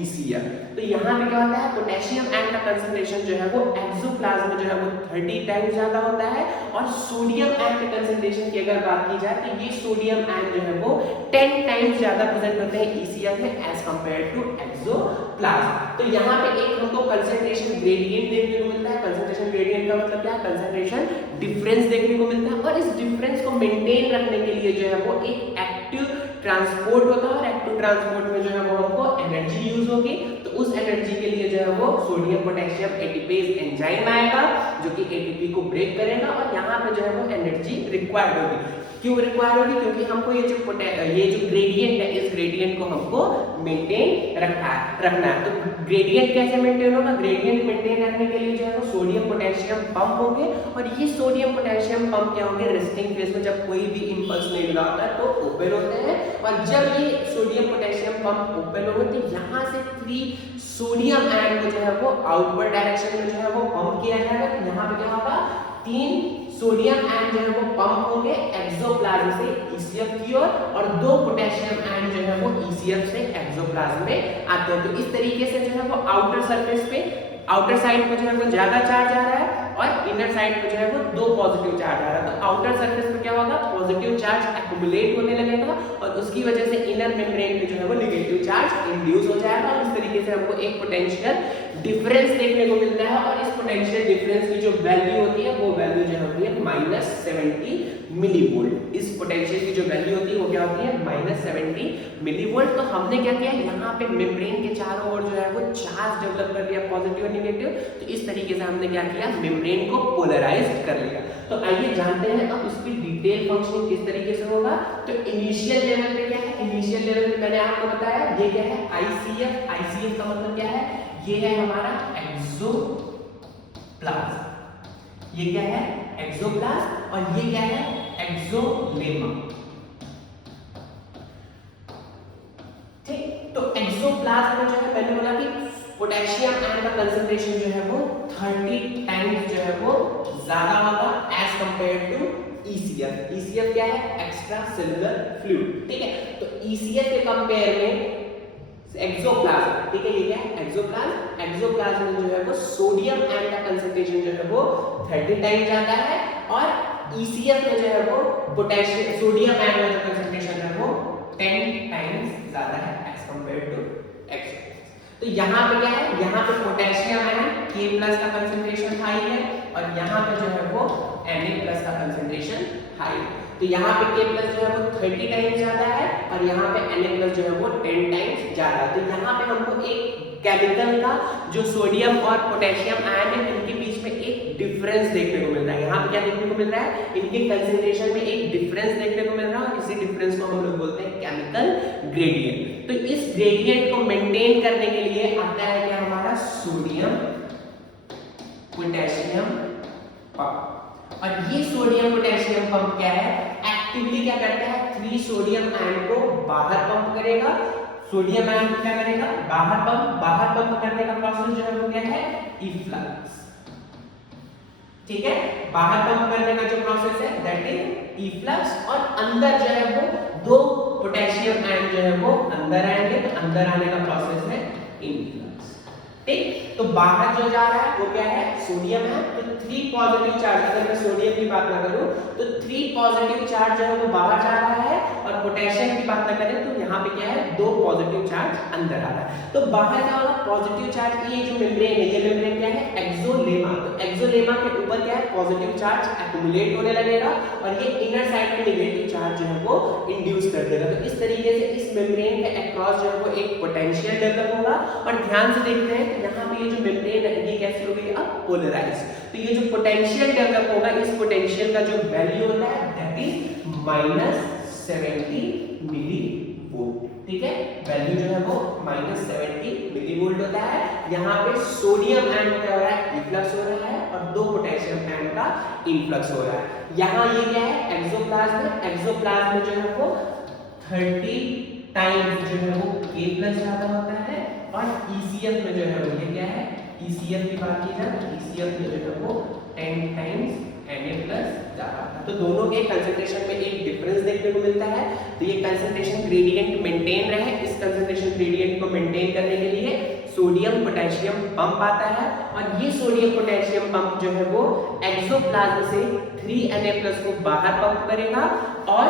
ईसीआर। तो यहाँ पे क्या होता है, पोटेशियम आयन का कंसंट्रेशन जो है वो एक्सोप्लाज्म में जो है वो 30 टाइम्स ज्यादा होता है और सोडियम आयन के कंसंट्रेशन की अगर बात की जाए तो ये सोडियम आयन जो है वो 10 टाइम्स ज्यादा प्रेजेंट होते हैं ईसीआर में एज कंपेयर्ड टू एक्सोप्लाज्म। तो यहाँ पे एक हमको कंसंट्रेशन ग्रेडियंट देखने को मिलता है। कंसंट्रेशन ग्रेडियंट का मतलब क्या है, कंसंट्रेशन डिफरेंस देखने को मिलता है और इस डिफरेंस को मेंटेन रखने के लिए जो है वो एक एक्टिव ट्रांसपोर्ट होता है और एक्टिव ट्रांसपोर्ट में जो है वो हमको एनर्जी यूज होगी। तो उस एनर्जी के लिए जो है वो सोडियम पोटेशियम एटीपेज एंजाइम आएगा जो कि एटीपी को ब्रेक करेगा और यहाँ पे जो है वो एनर्जी रिक्वायर्ड होगी। क्यों रिक्वायर होगी? क्योंकि हमको ये जो ग्रेडियंट है इस ग्रेडियंट को हमको मेंटेन रखना है। तो ग्रेडियंट कैसे मेंटेन होगा? ग्रेडियंट मेंटेन रखने के लिए जो है वो सोडियम पोटेशियम पंप होंगे और ये सोडियम पोटेशियम पंप क्या होंगे? रेस्टिंग फेज में जब कोई भी इंपल्स नहीं मिला होता है तो ओपन होते हैं और जब ये सोडियम पोटेशियम पंप ओपन होंगे तो यहाँ से 3 सोडियम आयन को जो है वो आउटवर्ड डायरेक्शन में जो है वो पंप किया जाएगा। तो यहाँ पे क्या होगा? 3 सोडियम आयन जो है वो पंप होंगे एक्सोप्लाज्म से ईसीएफ की ओर और 2 पोटेशियम आयन जो है वो ईसीएफ से एक्सोप्लाज्म में आते हैं। तो इस तरीके से जो है वो आउटर सरफेस पे आउटर साइड पे जो है वो ज्यादा चार्ज आ रहा है और इनर साइड पे जो है वो 2 पॉजिटिव चार्ज आ रहा है। तो आउटर सरफेस पे क्या होगा? पॉजिटिव चार्ज एक्युमुलेट होने लगेगा और उसकी वजह से इनर मेम्ब्रेन पे जो है वो नेगेटिव चार्ज इंड्यूस हो जाएगा और इस तरीके से हमको एक पोटेंशियल डिफरेंस देखने को मिलता है और इस पोटेंशियल डिफरेंस की जो वैल्यू होती है वो वैल्यू जो होती है -70 मिलीवोल्ट। इस पोटेंशियल की जो वैल्यू होती है वो क्या होती है? -70 मिलीवोल्ट। तो हमने क्या किया? यहाँ पे मेम्ब्रेन के चारों ओर जो है वो चार्ज डेवलप कर दिया पॉजिटिव और नेगेटिव। तो इस तरीके से हमने क्या किया? मेम्ब्रेन को पोलराइज्ड कर लिया। तो आइए जानते हैं अब इसकी डिटेल फंक्शनिंग किस तरीके से होगा। तो इनिशियल लेवल पे क्या है? इनिशियल लेवल पे मैंने आपको बताया ये क्या है? आईसीएफ। आईसीएफ का मतलब क्या है? ये है हमारा एक्सोप्लाज्म। ये क्या है? एक्सोप्लाज्म और ये क्या है? एक्सोलेमा। ठीक, तो एक्सोप्लाज्म में जो है मैंने बोला कि पोटेशियम आयन का कंसंट्रेशन जो है वो 30 टाइम्स जो है वो ज्यादा होगा as compared to ECF. ECF क्या है? Extra cellular fluid. ठीक है, तो ईसीएफ के कंपेयर में एक्सोप्लाज्म, ठीक है, ये क्या है? एक्सोप्लाज्म। एक्सोप्लाज्म में जो है वो सोडियम आयन का कंसंट्रेशन जो है वो 30 टाइम्स ज्यादा है और ईसीएफ में जो है वो पोटेशियम सोडियम आयन का कंसंट्रेशन जो है वो 10 टाइम्स ज्यादा है एज कंपेयर्ड टू एक्सोप्लाज्म। तो यहाँ पे क्या है? यहाँ पे पोटेशियम आयन K+ का कंसंट्रेशन हाई है और यहाँ पे जो है वो Na+ का कंसंट्रेशन हाई है। तो यहाँ पे K+ जो है वो 30 टाइम्स ज्यादा है और यहाँ पे Na+ जो है वो 10 टाइम्स ज्यादा है। तो यहाँ पे हमको एक केमिकल का जो सोडियम और पोटेशियम आयन है इनके बीच में एक डिफरेंस देखने को मिल रहा है। यहाँ पे क्या देखने को मिल रहा है? इनके कंसंट्रेशन में एक डिफरेंस देखने को मिल रहा है और इसी डिफरेंस को हम लोग बोलते हैं केमिकल ग्रेडियंट। तो इस ग्रेडियंट को मेंटेन करने के लिए आता है क्या? हमारा सोडियम पोटेशियम पंप। और ये सोडियम पोटेशियम पंप क्या है? एक्टिवली क्या करता है? 3 सोडियम आयन को बाहर पंप करेगा। सोडियम आयन को क्या करेगा? बाहर पंप करने का प्रोसेस जो है वो क्या है? इफ्लक्स। ठीक है, बाहर पंप करने का जो प्रोसेस है दैट इज इफ्लक्स और अंदर जो है वो 2 पोटेशियम आयन जो है वो अंदर आएंगे। तो अंदर आने का प्रोसेस है इनफ्लक्स। ठीक, तो बाहर जो जा रहा है वो क्या है? सोडियम है। तो 3 पॉजिटिव चार्ज, अगर मैं सोडियम की बात ना करूं तो 3 पॉजिटिव चार्ज जो है वो बाहर जा रहा है और पोटेशियम की बात ना करें तो यहाँ पे क्या है? 2 पॉजिटिव चार्ज अंदर आ रहा है। तो बाहर क्या होगा? पॉजिटिव चार्ज, ये जो मेम्ब्रेन है ये मेम्ब्रेन क्या है? एक्सोलेमा। तो एक्सोलेमा के ऊपर क्या है? पॉजिटिव चार्ज एक्युमुलेट होने लगेगा और ये इनर साइड पे नेगेटिव चार्ज जो है वो इंड्यूस कर देगा। तो इस तरीके से इस मेम्ब्रेन के अक्रॉस जो है वो एक पोटेंशियल डेवलप होगा और ध्यान से देखते हैं यहाँ पे ये जो मेम्ब्रेन है ये कैसी हो गई? अब पोलराइज। तो ये जो पोटेंशियल डेवलप होगा इस पोटेंशियल का जो वैल्यू होता है दैट इज -70 मिलीवोल्ट। ठीक है, वैल्यू जो है वो -70 मिलीवोल्ट होता है। यहाँ पे सोडियम आयन क्या हो रहा है? इफ्लक्स हो रहा है और 2 पोटेशियम आयन का इन्फ्लक्स हो रहा है। यहाँ ये क्या है? एक्सोप्लाज्म। एक्सोप्लाज्म में जो है वो 30 टाइम्स जो है वो K+ ज्यादा होता है और ECF में जो है वो ये क्या है? ECF की बात की जाए तो ECF में जो है वो 10 टाइम्स Na+ ज्यादा। तो दोनों के कंसंट्रेशन में एक डिफरेंस देखने को मिलता है। तो ये कंसंट्रेशन ग्रेडियंट मेंटेन रहे, इस कंसंट्रेशन ग्रेडियंट को मेंटेन करने के लिए सोडियम पोटेशियम पंप आता है और ये सोडियम पोटेशियम पंप जो है वो एक्सोप्लाज्म से 3Na+ को बाहर पंप करेगा और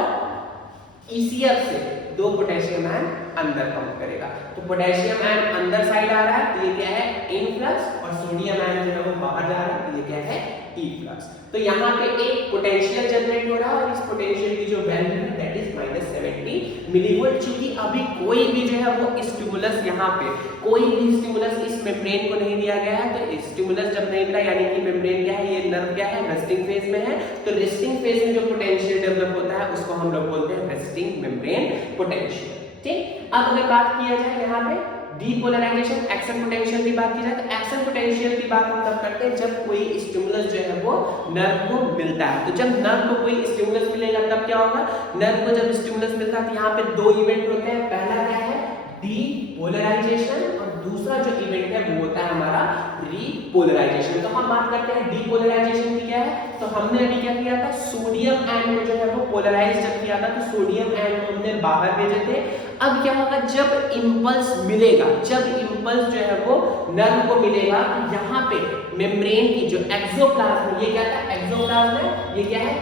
ECF से 2 पोटेशियम आयन अंदर पंप करेगा। तो पोटेशियम आयन अंदर साइड आ रहा है तो ये क्या है? इनफ्लक्स और सोडियम आयन जो है वो बाहर जा रहा है तो ये क्या है? इफ्लक्स। तो यहाँ पे एक पोटेंशियल जनरेट हो रहा है और इस पोटेंशियल की जो वैल्यू है दैट इज -70 मिलीवोल्ट। चूंकि अभी कोई भी जो है वो स्टिमुलस यहाँ पे कोई भी स्टिमुलस इस मेम्ब्रेन को नहीं दिया गया है, तो स्टिमुलस जब नहीं मिला यानी कि मेम्ब्रेन क्या है, ये नर्व क्या है, रेस्टिंग फेज में है। तो रेस्टिंग फेज में जो पोटेंशियल डेवलप होता है उसको हम लोग बोलते हैं रेस्टिंग मेम्ब्रेन पोटेंशियल। ठीक, अब अगर बात किया जाए यहाँ पे डीपोलराइजेशन एक्शन पोटेंशियल की बात की जाए, तो एक्शन पोटेंशियल की बात हम तब करते हैं जब कोई स्टिमुलस जो है वो नर्व को मिलता है। तो जब नर्व को कोई स्टिमुलस मिलेगा तब क्या होगा, नर्व को जब स्टिमुलस मिलता है तो यहाँ पे दो इवेंट होते हैं। पहला क्या है, डीपोलराइजेशन, और दूसरा जो इवेंट है वो होता है हमारा रीपोलराइजेशन। तो हम बात करते हैं डीपोलराइजेशन की क्या है, तो हमने अभी क्या किया था, सोडियम आयन को जो है वो पोलराइज जब किया था तो सोडियम आयन को हमने बाहर भेजे थे। अब क्या होगा, जब इंपल्स मिलेगा, जब इंपल्स जो है वो नर्व को मिलेगा, यहाँ पे मेम्ब्रेन की जो एक्सोप्लाज्म, ये क्या था, एक्सोप्लाज्म है, ये क्या है,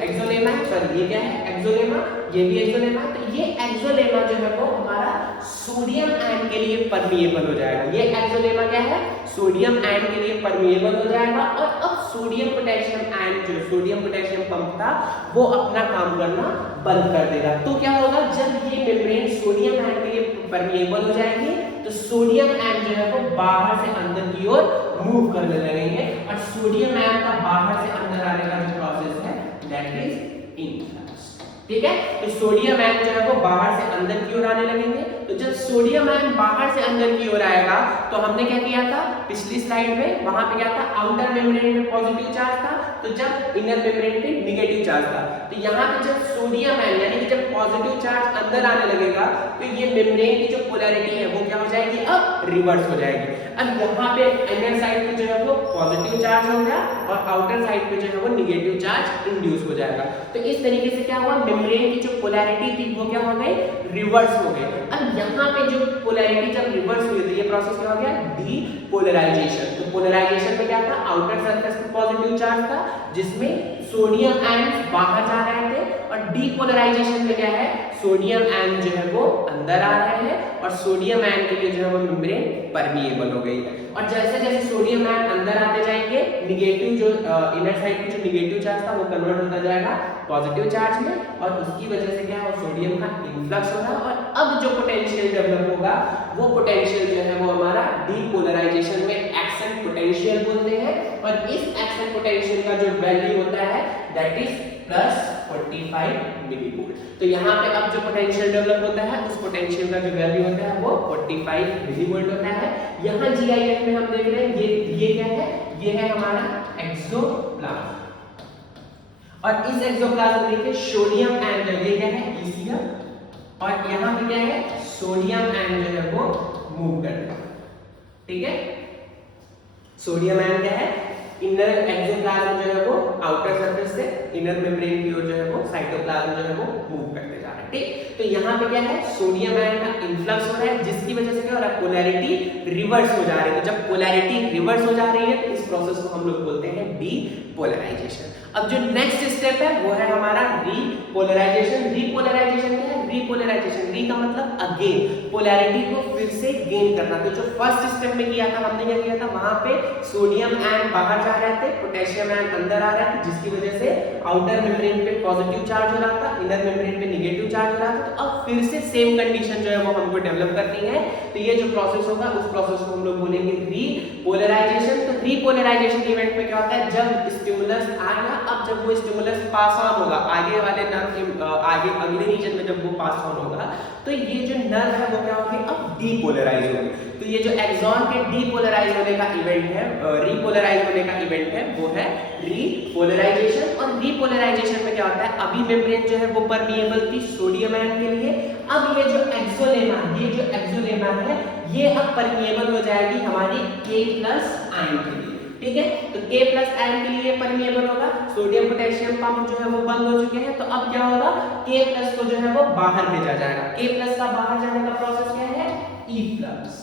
एक्सोलेमा है, सॉरी ये क्या है, एक्सोलेमा, ये भी एक्सोलेमा। तो ये एक्सोलेमा जो है वो हमारा सोडियम आयन के लिए परमिएबल हो जाएगा। ये एक्सोलेमा क्या है, सोडियम आयन के लिए परमिएबल हो जाएगा। और अब सोडियम पोटेशियम आयन, जो सोडियम पोटेशियम पंप था वो अपना काम करना बंद कर देगा। तो क्या होगा, जब ये मेम्ब्रेन सोडियम आयन के लिए परमिएबल हो जाएगी तो सोडियम आयन जो है वो बाहर से अंदर की ओर मूव करने लगेंगे, और सोडियम आयन का बाहर से अंदर आने का जो प्रोसेस है दैट इज इनफ्लक्स। ठीक है, तो सोडियम आयन जो है वो बाहर से अंदर की ओर आने लगेंगे। तो जब सोडियम आयन बाहर से अंदर की ओर आएगा तो हमने क्या किया था पिछली स्लाइड में, वहां पे क्या था, आउटर मेम्ब्रेन में पॉजिटिव चार्ज था, तो जब इनर मेम्ब्रेन पे नेगेटिव चार्ज था। तो यहाँ पे जब सोडियम आयन यानी कि जब पॉजिटिव चार्ज अंदर आने लगेगा तो ये मेम्ब्रेन की जो पोलैरिटी है वो क्या हो जाएगी, अब रिवर्स हो जाएगी। अब यहाँ पे इनर साइड पे जो है वो पॉजिटिव चार्ज हो गया और आउटर साइड पे जो है वो नेगेटिव चार्ज इंड्यूस हो जाएगा। तो इस तरीके से क्या हुआ, मेम्ब्रेन की जो पोलैरिटी थी वो क्या हो गई, रिवर्स हो गई। अब यहाँ पे जो पोलैरिटी जब रिवर्स हुई तो ये प्रोसेस क्या हो गया, डीपोलराइजेशन। तो पोलराइजेशन में क्या था, आउटर सरफेस पे पॉजिटिव चार्ज था जिसमें सोडियम आयन बाहर जा रहे थे, और डीपोलराइजेशन में क्या है, सोडियम आयन जो है वो अंदर आ रहे हैं और सोडियम आयन के लिए जो है वो मेम्ब्रेन परमिएबल हो गई है। और जैसे जैसे सोडियम आयन अंदर आते जाएंगे, निगेटिव जो इनर साइड पे जो निगेटिव चार्ज था वो कन्वर्ट होता जाएगा पॉजिटिव चार्ज में, और उसकी वजह से क्या है, सोडियम का इन्फ्लक्स होगा। और अब जो पोटेंशियल डेवलप होगा वो पोटेंशियल जो है वो हमारा डीपोलराइजेशन में एक्शन पोटेंशियल बोलते हैं। और इस एक्शन पोटेंशियल का जो वैल्यू होता है दैट इज +45 मिलीवोल्ट। तो यहाँ पे अब जो पोटेंशियल डेवलप होता है उस पोटेंशियल का जो वैल्यू होता है वो 45 मिलीवोल्ट होता है। यहाँ जीआईएफ में हम देख रहे हैं ये क्या है, ये है हमारा एक्सोप्लाज्म, और इस एक्सोप्लाज्म में देखिए सोडियम आयन जो ये क्या है, ईसीएम, और यहाँ पे क्या है, सोडियम आयन जो है वो मूव कर रहा है। ठीक है, सोडियम आयन क्या है, इनर एक्सोप्लाज्म जो है वो आउटर सरफेस से इनर मेम्ब्रेन की ओर जो है वो साइटोप्लाज्म जो है वो मूव करते जा रहा है। ठीक, तो यहाँ पे क्या है, सोडियम आयन का इन्फ्लक्स हो रहा है जिसकी वजह से क्या हो रहा है, पोलैरिटी रिवर्स हो जा रही है। तो जब पोलैरिटी रिवर्स हो जा रही है तो इस प्रोसेस को हम लोग बोलते हैं डीपोलराइजेशन। अब जो नेक्स्ट स्टेप है वो है हमारा रीपोलराइजेशन। रीपोलराइजेशन क्या है, रीपोलराइजेशन, री का मतलब अगेन, पोलैरिटी को फिर से गेन करना। तो जो फर्स्ट स्टेप में किया था हमने क्या किया था, वहां पे सोडियम आयन बाहर जा रहे थे, पोटेशियम आयन अंदर आ रहा था जिसकी वजह से आउटर मेम्ब्रेन पे पॉजिटिव चार्ज हो रहा था, इनर मेम्ब्रेन पे नेगेटिव चार्ज हो रहा था। तो अब फिर से सेम कंडीशन जो है वो हमको डेवलप करनी है। तो ये जो प्रोसेस होगा उस प्रोसेस को हम लोग बोलेंगे रीपोलराइजेशन। तो रीपोलराइजेशन इवेंट में क्या होता है, जब स्टिमुलस आ गया, अब जब वो स्टिमुलस पास ऑन होगा आगे वाले नर्व, आगे अगले रीजन में जब वो पास ऑन होगा तो ये जो नर्व है वो क्या होगी, अब डीपोलराइज होगी। तो ये जो एक्सॉन के डीपोलराइज होने का इवेंट है, रीपोलराइज होने का इवेंट है वो है रीपोलराइजेशन। और रीपोलराइजेशन में क्या होता है, अभी मेम्ब्रेन जो है वो परमिएबल थी सोडियम आयन के लिए, अब ये जो एक्सोलेमा, ये जो एक्सोलेमा है ये अब परमिएबल हो जाएगी हमारी K+ आयन के लिए। ठीक है, तो K+ आयन के लिए परमिएबल होगा, सोडियम पोटेशियम पंप जो है वो बंद हो चुके हैं। तो अब क्या होगा, K+ को जो है वो बाहर भेजा जाएगा। K+ का बाहर जाने का प्रोसेस क्या है, इफ्लक्स।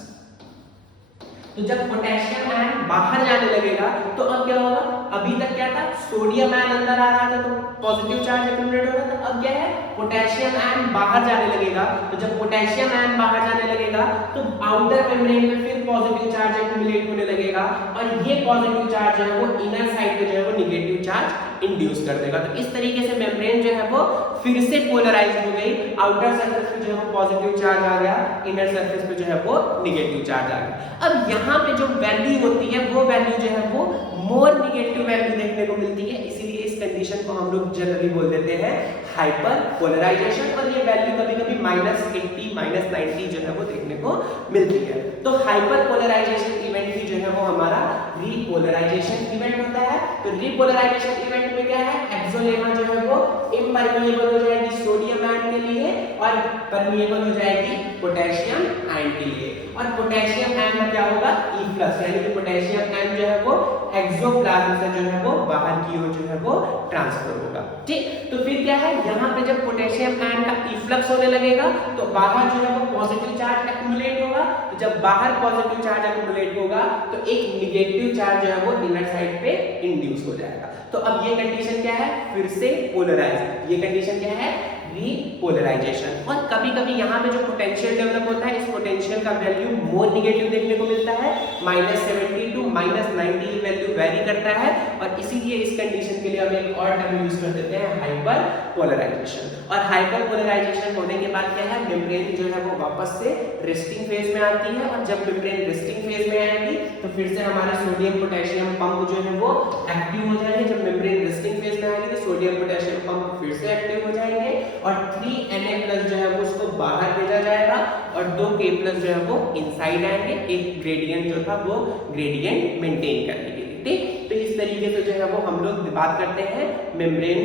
तो जब पोटेशियम आयन बाहर जाने लगेगा तो अब क्या होगा, अभी तक क्या था, सोडियम आयन अंदर आ रहा था तो पॉजिटिव चार्ज एक्यूमुलेट हो रहा था, अब क्या है पोटेशियम आयन बाहर जाने लगेगा, तो जब पोटेशियम आयन बाहर जाने लगेगा तो आउटर मेम्ब्रेन में फिर पॉजिटिव चार्ज एक्यूमुलेट होने लगेगा और ये पॉजिटिव चार्ज जो है वो इनर साइड पे जो है वो नेगेटिव चार्ज इंड्यूस कर देगा। तो इस तरीके से मेम्ब्रेन जो है वो फिर से पोलराइज हो गई, आउटर सरफेस पे जो है वो पॉजिटिव चार्ज आ गया, इनर सरफेस पे जो है वो नेगेटिव चार्ज आ गया। अब यहाँ पे जो वैल्यू होती है वो वैल्यू जो है वो मोर नेगेटिव वैल्यू देखने को मिलती है, इसीलिए इस कंडीशन को हम लोग जनरली बोल देते हैं हाइपर पोलराइजेशन, और ये वैल्यू कभी-कभी -80 -90 जो है वो देखने को मिलती है। तो हाइपर पोलराइजेशन इवेंट ही जो है वो हमारा रीपोलराइजेशन इवेंट होता है। तो रीपोलराइजेशन इवेंट में क्या है, एक्सोलेमा जो है वो इम्परमिएबल हो जाएगी सोडियम आयन के लिए और परमिएबल हो जाएगी पोटेशियम आयन के लिए, और पोटेशियम आयन में क्या होगा E+, यानी कि पोटेशियम आयन जो है वो एक्सोप्लाज्म से जो है वो बाहर की ओर जो है वो ट्रांसफर होगा। ठीक, तो फिर क्या है, यहाँ पे जब पोटेशियम आयन का इफ्लक्स होने लगेगा तो बाहर जो है वो पॉजिटिव चार्ज एक्यूमुलेट होगा, तो जब बाहर पॉजिटिव चार्ज एक्यूमुलेट होगा तो एक नेगेटिव चार्ज जो है वो इनर साइड पे इंड्यूस हो जाएगा। तो अब ये कंडीशन क्या है, फिर से पोलराइज, ये कंडीशन क्या है रीपोलराइजेशन। और कभी-कभी यहाँ पे जो पोटेंशियल डेवलप होता है, इस पोटेंशियल का वैल्यू मोर नेगेटिव देखने को मिलता है, -70 टू -90 वैल्यू वेरी करता है, और इसीलिए इस कंडीशन के लिए हम एक और टर्म यूज कर देते हैं हाइपर पोलराइजेशन। और हाइपर पोलराइजेशन होने के बाद क्या है, मेम्ब्रेन जो है वो वापस से रेस्टिंग फेज में आती है, और जब मेम्ब्रेन रेस्टिंग फेज में आएगी तो फिर से हमारे सोडियम पोटेशियम पंप जो है वो एक्टिव हो जाएंगे। जब मेम्ब्रेन रेस्टिंग फेज में आएगी तो सोडियम पोटेशियम पंप फिर से एक्टिव हो जाएंगे और 3Na+ जो है वो उसको बाहर भेजा जाएगा और 2K+ जो है वो इनसाइड आएंगे, एक ग्रेडियंट जो था वो ग्रेडियंट मेंटेन करने के लिए। ठीक, तो इस तरीके से जो है वो हम लोग बात करते हैं मेम्ब्रेन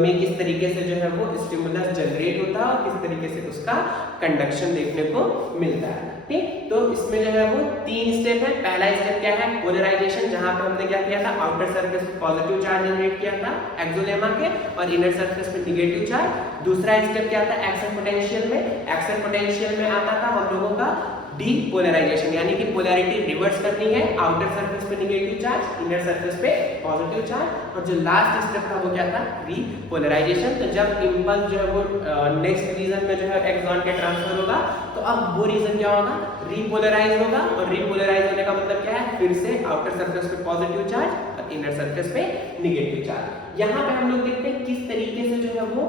में किस तरीके से जो है वो स्टिमुलस जनरेट होता है और किस तरीके से उसका कंडक्शन देखने को मिलता है। ठीक, तो इसमें जो है वो 3 स्टेप है। पहला स्टेप क्या है, पोलराइजेशन, जहां पे हमने क्या किया था, आउटर सरफेस पे पॉजिटिव चार्ज जनरेट किया था एक्सोलेमा के और इनर सरफेस पे नेगेटिव चार्ज। दूसरा स्टेप क्या था, एक्शन पोटेंशियल में, एक्शन पोटेंशियल में आता था हम लोगों का डीपोलराइजेशन, यानी कि पोलैरिटी रिवर्स करनी है, आउटर सरफेस पे नेगेटिव चार्ज, इनर सरफेस पे पॉजिटिव चार्ज। और जो लास्ट स्टेप था वो क्या था, रीपोलराइजेशन। तो जब इंपल्स जो है वो नेक्स्ट रीजन में जो है एक्सॉन के ट्रांसफर होगा तो अब वो रीजन क्या होगा, रीपोलराइज होगा, और रीपोलराइज होने का मतलब क्या है, फिर से आउटर सरफेस पे पॉजिटिव चार्ज और इनर सरफेस पे नेगेटिव चार्ज। यहाँ पे हम लोग देखते हैं किस तरीके से जो है वो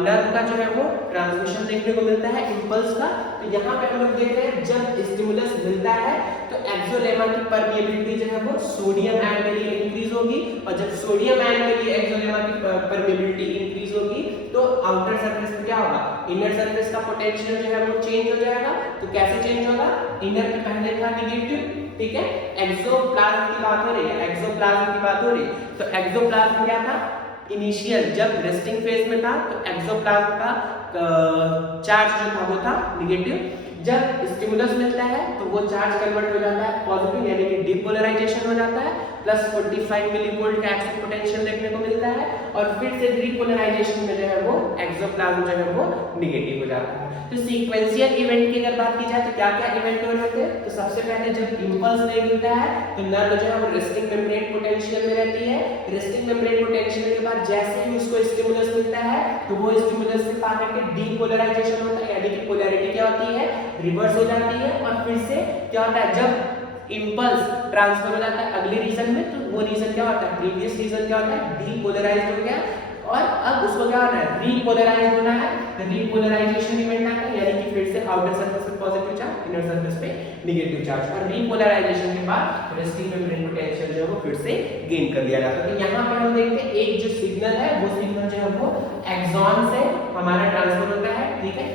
नर्व का जो है वो ट्रांसमिशन देखने को मिलता है इंपल्स का। तो यहाँ पे हम लोग देखते हैं जब स्टिमुलस मिलता है तो एक्सोलेमा की परमिएबिलिटी जो है वो सोडियम आयन के लिए इंक्रीज होगी, और जब सोडियम आयन के लिए एक्सोलेमा की परमिएबिलिटी इंक्रीज होगी तो आउटर सरफेस पे क्या होगा, इनर सरफेस का पोटेंशियल जो है वो चेंज हो जाएगा। तो कैसे चेंज होगा, इनर पे पहले था नेगेटिव, ठीक है, एक्सोप्लाज्म की बात हो रही है, एक्सोप्लाज्म की बात हो रही है। तो एक्सोप्लाज्म क्या था, इनिशियल जब रेस्टिंग फेज में था तो एक्सोप्लाज्म का चार्ज जो था वो था नेगेटिव। जब स्टिमुलस मिलता है तो वो चार्ज कन्वर्ट हो जाता है पॉजिटिव, यानी कि डीपोलराइजेशन हो जाता है, +45 मिलीवोल्ट का एक्शन पोटेंशियल देखने को मिलता है, और फिर से डीपोलराइजेशन में जो है वो एक्सोप्लाज्म जो है वो नेगेटिव हो जाता है। तो सीक्वेंशियल इवेंट की अगर बात की जाए तो क्या क्या इवेंट हो रहे थे, तो सबसे पहले जब इंपल्स नहीं मिलता है तो नर्व जो है वो रेस्टिंग मेम्ब्रेन पोटेंशियल में रहती है। रेस्टिंग मेम्ब्रेन पोटेंशियल के बाद जैसे ही उसको स्टिमुलस मिलता है तो वो स्टिमुलस से पा करके डीपोलराइजेशन होता है, यानी कि पोलैरिटी क्या होती है, रिवर्स हो जाती है, और फिर से क्या होता है, जब इंपल्स ट्रांसफर हो जाता है अगले रीजन में तो वो रीजन क्या होता है, प्रीवियस रीजन क्या होता है, डीपोलराइज हो गया, और अब उसको क्या होना है, रीपोलराइज होना है। तो रीपोलराइजेशन इवेंट आता है, यानी कि फिर से आउटर सरफेस पे पॉजिटिव चार्ज, इनर सरफेस पे नेगेटिव चार्ज, और रीपोलराइजेशन के बाद रेस्टिंग मेम्ब्रेन पोटेंशियल जो है वो फिर से गेन कर लिया जाता है। तो यहाँ पे हम देखते हैं एक जो सिग्नल है वो सिग्नल जो है वो एक्सॉन से हमारा ट्रांसफर होता है, ठीक है,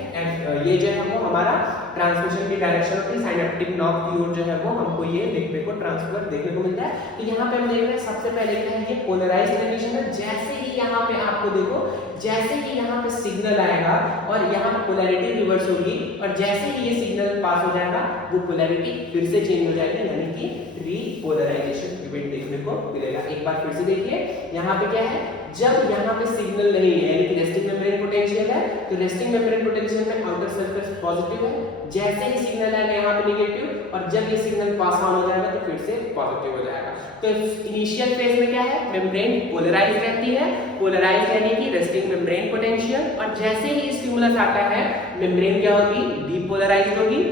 ये जो है वो हमारा ट्रांसमिशन की डायरेक्शन होती है, साइनेप्टिक नॉब की ओर जो है वो हमको ये देखने को ट्रांसफर देखने को मिलता है। तो यहाँ पे हम देख रहे हैं सबसे पहले क्या है, ये पोलराइज कंडीशन है। जैसे ही यहाँ पे आपको देखो, जैसे ही यहाँ पे सिग्नल आएगा और यहाँ पे पोलैरिटी रिवर्स होगी, और जैसे ही ये सिग्नल पास हो जाएगा वो पोलैरिटी फिर से चेंज हो जाएगी, यानी कि रीपोलराइजेशन बिट देखने को मिलेगा। एक बार फिर से देखिए, यहाँ पे क्या है, जब यहाँ पे सिग्नल नहीं है यानी कि रेस्टिंग मेम्ब्रेन पोटेंशियल है, तो रेस्टिंग मेम्ब्रेन पोटेंशियल में आउटर सरफेस पॉजिटिव है, जैसे ही सिग्नल आएगा यहाँ पे नेगेटिव, और जब ये सिग्नल पास ऑन हो जाएगा तो फिर से पॉजिटिव हो जाएगा। तो इनिशियल फेज में क्या है, मेम्ब्रेन पोलराइज रहती है, पोलराइज यानी कि रेस्टिंग मेम्ब्रेन पोटेंशियल, और जैसे ही स्टिमुलस आता है मेम्ब्रेन क्या होगी, डीपोलराइज होगी,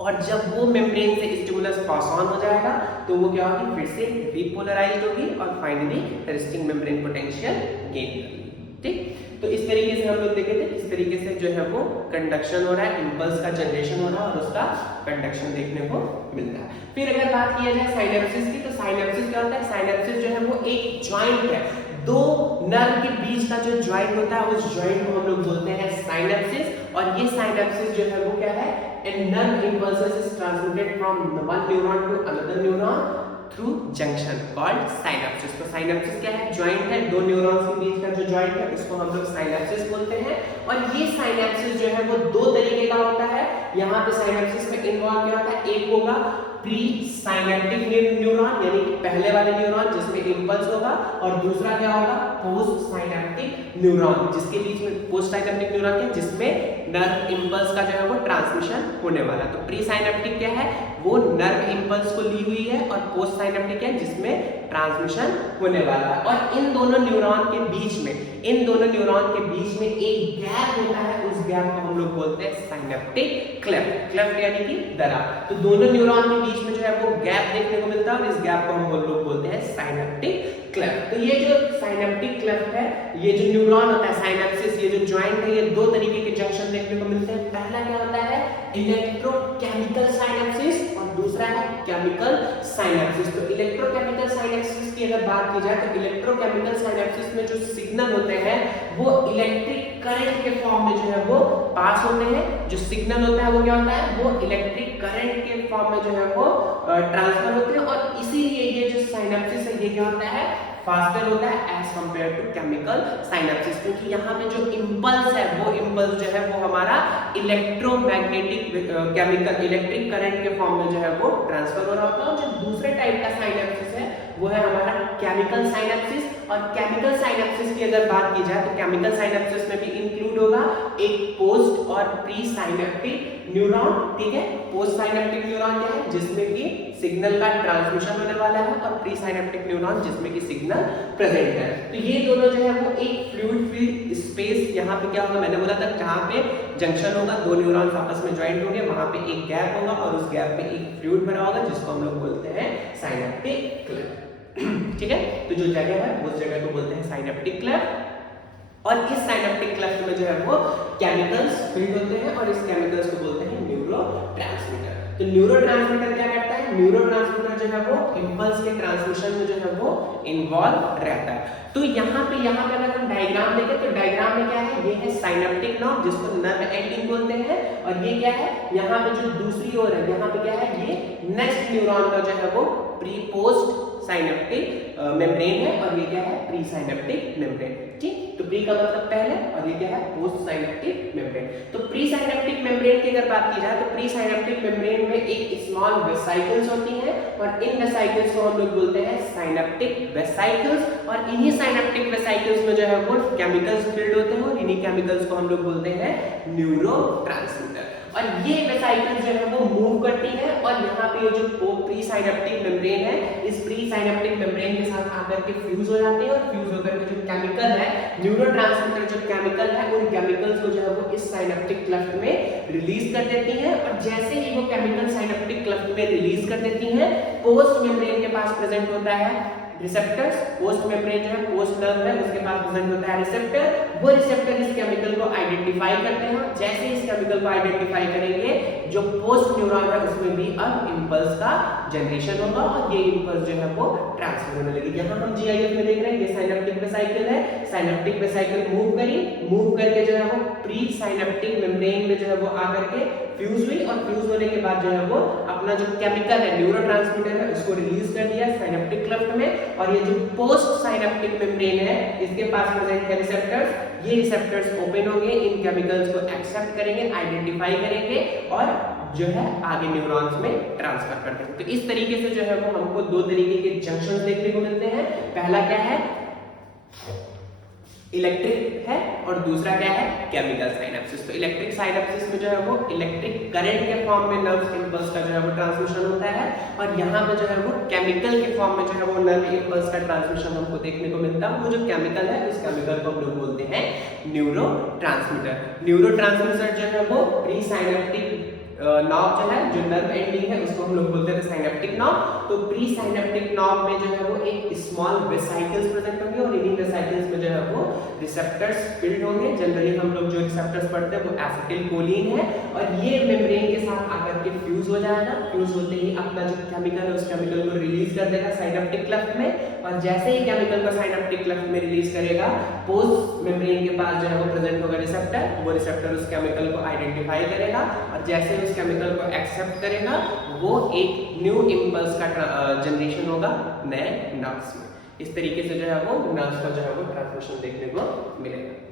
और जब वो मेम्ब्रेन से स्टिमुलस पास ऑन हो जाएगा तो वो क्या होगी, फिर से रिपोलराइज्ड होगी और finally resting membrane potential gain करेगी। ठीक, तो इस तरीके से हम लोग देखे थे किस तरीके से जो है वो कंडक्शन हो रहा है, इंपल्स का जनरेशन हो रहा है और उसका कंडक्शन देखने को मिलता है। फिर अगर बात किया जाए साइनेप्सिस की, तो साइनेप्सिस क्या होता है, साइनेप्सिस जो है वो एक जॉइंट है, दो नर्व के बीच का जो जॉइंट होता है उस जॉइंट को हम लोग बोलते हैं साइनेप्सिस, और ये साइनेप्सिस जो है वो क्या है, a nerve impulses is transmitted from one neuron to another neuron through junction called synapses। तो synapses क्या है, जॉइंट है, दो न्यूरॉन्स के बीच का जो जॉइंट है उसको हम लोग synapses बोलते हैं। और ये synapses जो है वो दो तरीके का होता है। यहाँ पे synapses में इन्वॉल्व क्या होता है, एक होगा प्री साइनेप्टिक न्यूरॉन यानी कि पहले वाले न्यूरॉन जिसमें इंपल्स होगा, और दूसरा क्या होगा, पोस्ट साइनेप्टिक न्यूरॉन, जिसके बीच में पोस्ट साइनेप्टिक न्यूरॉन क्या, जिसमें नर्व इंपल्स का जो है वो ट्रांसमिशन होने वाला है। तो प्री साइनेप्टिक क्या है, वो नर्व इंपल्स को ली हुई है, और पोस्ट साइनेप्टिक है जिसमें ट्रांसमिशन होने वाला है। और इन दोनों न्यूरॉन के बीच में, इन दोनों न्यूरॉन के बीच में एक गैप होता है, उस गैप को हम लोग बोलते हैं साइनेप्टिक क्लेफ्ट। क्लेफ्ट यानी कि दरार। तो दोनों न्यूरॉन के बीच में जो है वो गैप देखने को मिलता है, और इस गैप को हम लोग बोलते हैं साइनेप्टिक क्लेफ्ट। तो ये जो साइनेप्टिक क्लेफ्ट है, ये जो न्यूरॉन होता है साइनेप्सिस, ये जो जॉइंट है, ये दो तरीके के जंक्शन देखने को मिलते हैं। पहला क्या होता है, इलेक्ट्रोकेमिकल साइनेप्सिस, और दूसरा है केमिकल साइनेप्सिस। तो इलेक्ट्रोकेमिकल साइनेप्सिस की अगर बात की जाए तो इलेक्ट्रोकेमिकल साइनेप्सिस में जो सिग्नल होते हैं वो इलेक्ट्रिक करंट के फॉर्म में जो है वो पास होते हैं। जो सिग्नल होता है वो क्या होता है, वो इलेक्ट्रिक करंट के फॉर्म में जो है वो ट्रांसफर होते हैं, और इसीलिए ये जो साइनेप्सिस है ये क्या होता है, फास्टर होता है as compare to chemical synapses, क्योंकि यहाँ पे जो इंपल्स है वो इंपल्स जो है वो हमारा इलेक्ट्रोमैग्नेटिक केमिकल इलेक्ट्रिक करंट के फॉर्म में जो है वो ट्रांसफर हो रहा होता है। और जो दूसरे टाइप का साइनेप्सिस है वो है हमारा केमिकल साइनेप्सिस। और केमिकल साइनेप्सिस की अगर बात की जाए तो केमिकल साइनेप्सिस में भी इंक्लूड होगा एक पोस्ट और प्री साइनेप्टिक न्यूरॉन। ठीक है, पोस्ट साइनेप्टिक न्यूरॉन क्या है, जिसमें कि सिग्नल का ट्रांसमिशन होने वाला है, और प्री साइनेप्टिक न्यूरॉन जिसमें कि सिग्नल प्रेजेंट है। तो ये दोनों जो है वो एक फ्लूइड फ्री स्पेस, यहाँ पे क्या होगा, मैंने बोला था जहाँ पे जंक्शन होगा, दो न्यूरॉन्स आपस में ज्वाइंट होंगे, वहां पे एक गैप होगा, और उस गैप में एक फ्लूइड भरा होगा जिसको हम लोग बोलते हैं साइनेप्टिक क्लेफ्ट। ठीक है, तो जो जगह है उस जगह को बोलते हैं साइनेप्टिक क्लेफ्ट। और इस साइनेप्टिक क्लेफ्ट में जो है वो केमिकल्स फील्ड होते हैं, और इस केमिकल्स को बोलते हैं न्यूरोट्रांसमीटर। तो न्यूरोट्रांसमीटर क्या करता है, न्यूरोट्रांसमीटर जो है वो इंपल्स के ट्रांसमिशन में जो है वो इन्वॉल्व रहता है। तो यहाँ पे अगर हम डायग्राम देखें तो डायग्राम में क्या है, ये है साइनेप्टिक नर्व जिसको नर्व एंडिंग बोलते हैं, और ये क्या है, यहाँ पे जो दूसरी ओर है, यहाँ पे क्या है, ये नेक्स्ट न्यूरॉन का जो है वो प्री पोस्ट साइनेप्टिक मेम्ब्रेन है, और ये क्या है, प्री साइनेप्टिक मेम्ब्रेन। ठीक, तो प्री का मतलब पहले, और ये क्या है, पोस्ट साइनेप्टिक मेम्ब्रेन। तो प्री साइनेप्टिक मेम्ब्रेन की अगर बात की जाए तो प्री साइनेप्टिक मेम्ब्रेन में एक स्मॉल वेसाइकल्स होती हैं, और इन वेसाइकल्स को हम लोग बोलते हैं साइनेप्टिक वेसाइकल्स। और इन्हीं साइनेप्टिक वेसाइकल्स में जो है वो केमिकल्स फील्ड होते हैं, और इन्हीं केमिकल्स को हम लोग बोलते हैं न्यूरोट्रांसमीटर। और ये वेसाइकल जो है वो मूव करती है, और यहाँ पे ये जो प्री साइनेप्टिक मेम्ब्रेन है, इस प्री साइनेप्टिक मेम्ब्रेन के साथ आकर के फ्यूज हो जाते हैं, और फ्यूज होकर के जो केमिकल है, न्यूरोट्रांसमीटर जो केमिकल है, उन केमिकल्स को जो है वो इस साइनेप्टिक क्लेफ्ट में रिलीज कर देती हैं। और जैसे ही वो केमिकल साइनेप्टिक क्लेफ्ट में रिलीज कर देती हैं, पोस्ट मेम्ब्रेन के पास प्रेजेंट होता है रिसेप्टर्स। पोस्ट मेम्ब्रेन जो है, पोस्ट नर्व है, उसके पास प्रेजेंट होता है रिसेप्टर। वो रिसेप्टर इस केमिकल को आइडेंटिफाई करते हैं। जैसे इस केमिकल को आइडेंटिफाई करेंगे, जो पोस्ट न्यूरॉन है उसमें भी अब इंपल्स का जनरेशन होगा, और ये इंपल्स जो है वो ट्रांसफर होने लगेगी। यहाँ हम जीआईएफ में देख रहे हैं, ये साइनेप्टिक वेसाइकल है, साइनेप्टिक वेसाइकल मूव करके जो है वो प्री साइनेप्टिक मेम्ब्रेन में जो है वो आकर के फ्यूज हुई, और फ्यूज होने के बाद जो है वो अपना जो केमिकल है, न्यूरोट्रांसमीटर है, उसको रिलीज कर दिया साइनेप्टिक क्लेफ्ट में। और ये जो पोस्ट साइनेप्टिक मेम्ब्रेन है इसके पास प्रेजेंट है रिसेप्टर्स। ये रिसेप्टर्स ओपन होंगे, इन केमिकल्स को एक्सेप्ट करेंगे, आइडेंटिफाई करेंगे और जो है आगे न्यूरॉन्स में ट्रांसफर कर देंगे। तो इस तरीके से जो है वो हमको दो तरीके के जंक्शंस देखने को मिलते हैं। पहला क्या है, इलेक्ट्रिक है और दूसरा क्या है, केमिकल साइनेप्सिस। तो इलेक्ट्रिक साइनेप्सिस में जो है वो इलेक्ट्रिक करंट के फॉर्म में नर्व इंपल्स का जो है वो ट्रांसमिशन होता है और यहाँ पे जो है वो केमिकल के फॉर्म में जो है वो नर्व इंपल्स का ट्रांसमिशन हमको देखने को मिलता है। वो जो केमिकल है उस केमिकल को हम लोग बोलते हैं न्यूरोट्रांसमीटर। न्यूरोट्रांसमीटर जो है वो प्री साइनेप्टिक नॉब जो है, जो नर्व एंडिंग है उसको हम लोग बोलते हैं साइनेप्टिक नॉब। तो प्री साइनेप्टिक नॉब में जो है वो एक स्मॉल वेसाइकल्स प्रेजेंट होंगे और इन्हीं वेसाइकल्स में जो है वो रिसेप्टर्स फिल्ड होंगे। जनरली हम लोग जो रिसेप्टर्स पढ़ते हैं वो एसिटिलकोलिन है और ये मेम्ब्रेन के साथ आकर के फ्यूज हो जाएगा। फ्यूज होते ही अपना जो केमिकल है उस केमिकल को रिलीज कर देगा साइनेप्टिक क्लेफ्ट में और जैसे ही केमिकल को साइनेप्टिक क्लेफ्ट में रिलीज करेगा पोस्ट मेम्ब्रेन के पास जो है वो प्रेजेंट होगा रिसेप्टर। वो रिसेप्टर उस केमिकल को आइडेंटिफाई करेगा और जैसे उस केमिकल को एक्सेप्ट करेगा वो एक न्यू इंपल्स का जनरेशन होगा नए नर्व्स में। इस तरीके से जो है वो नर्व्स का जो है वो ट्रांसमिशन देखने को मिलेगा।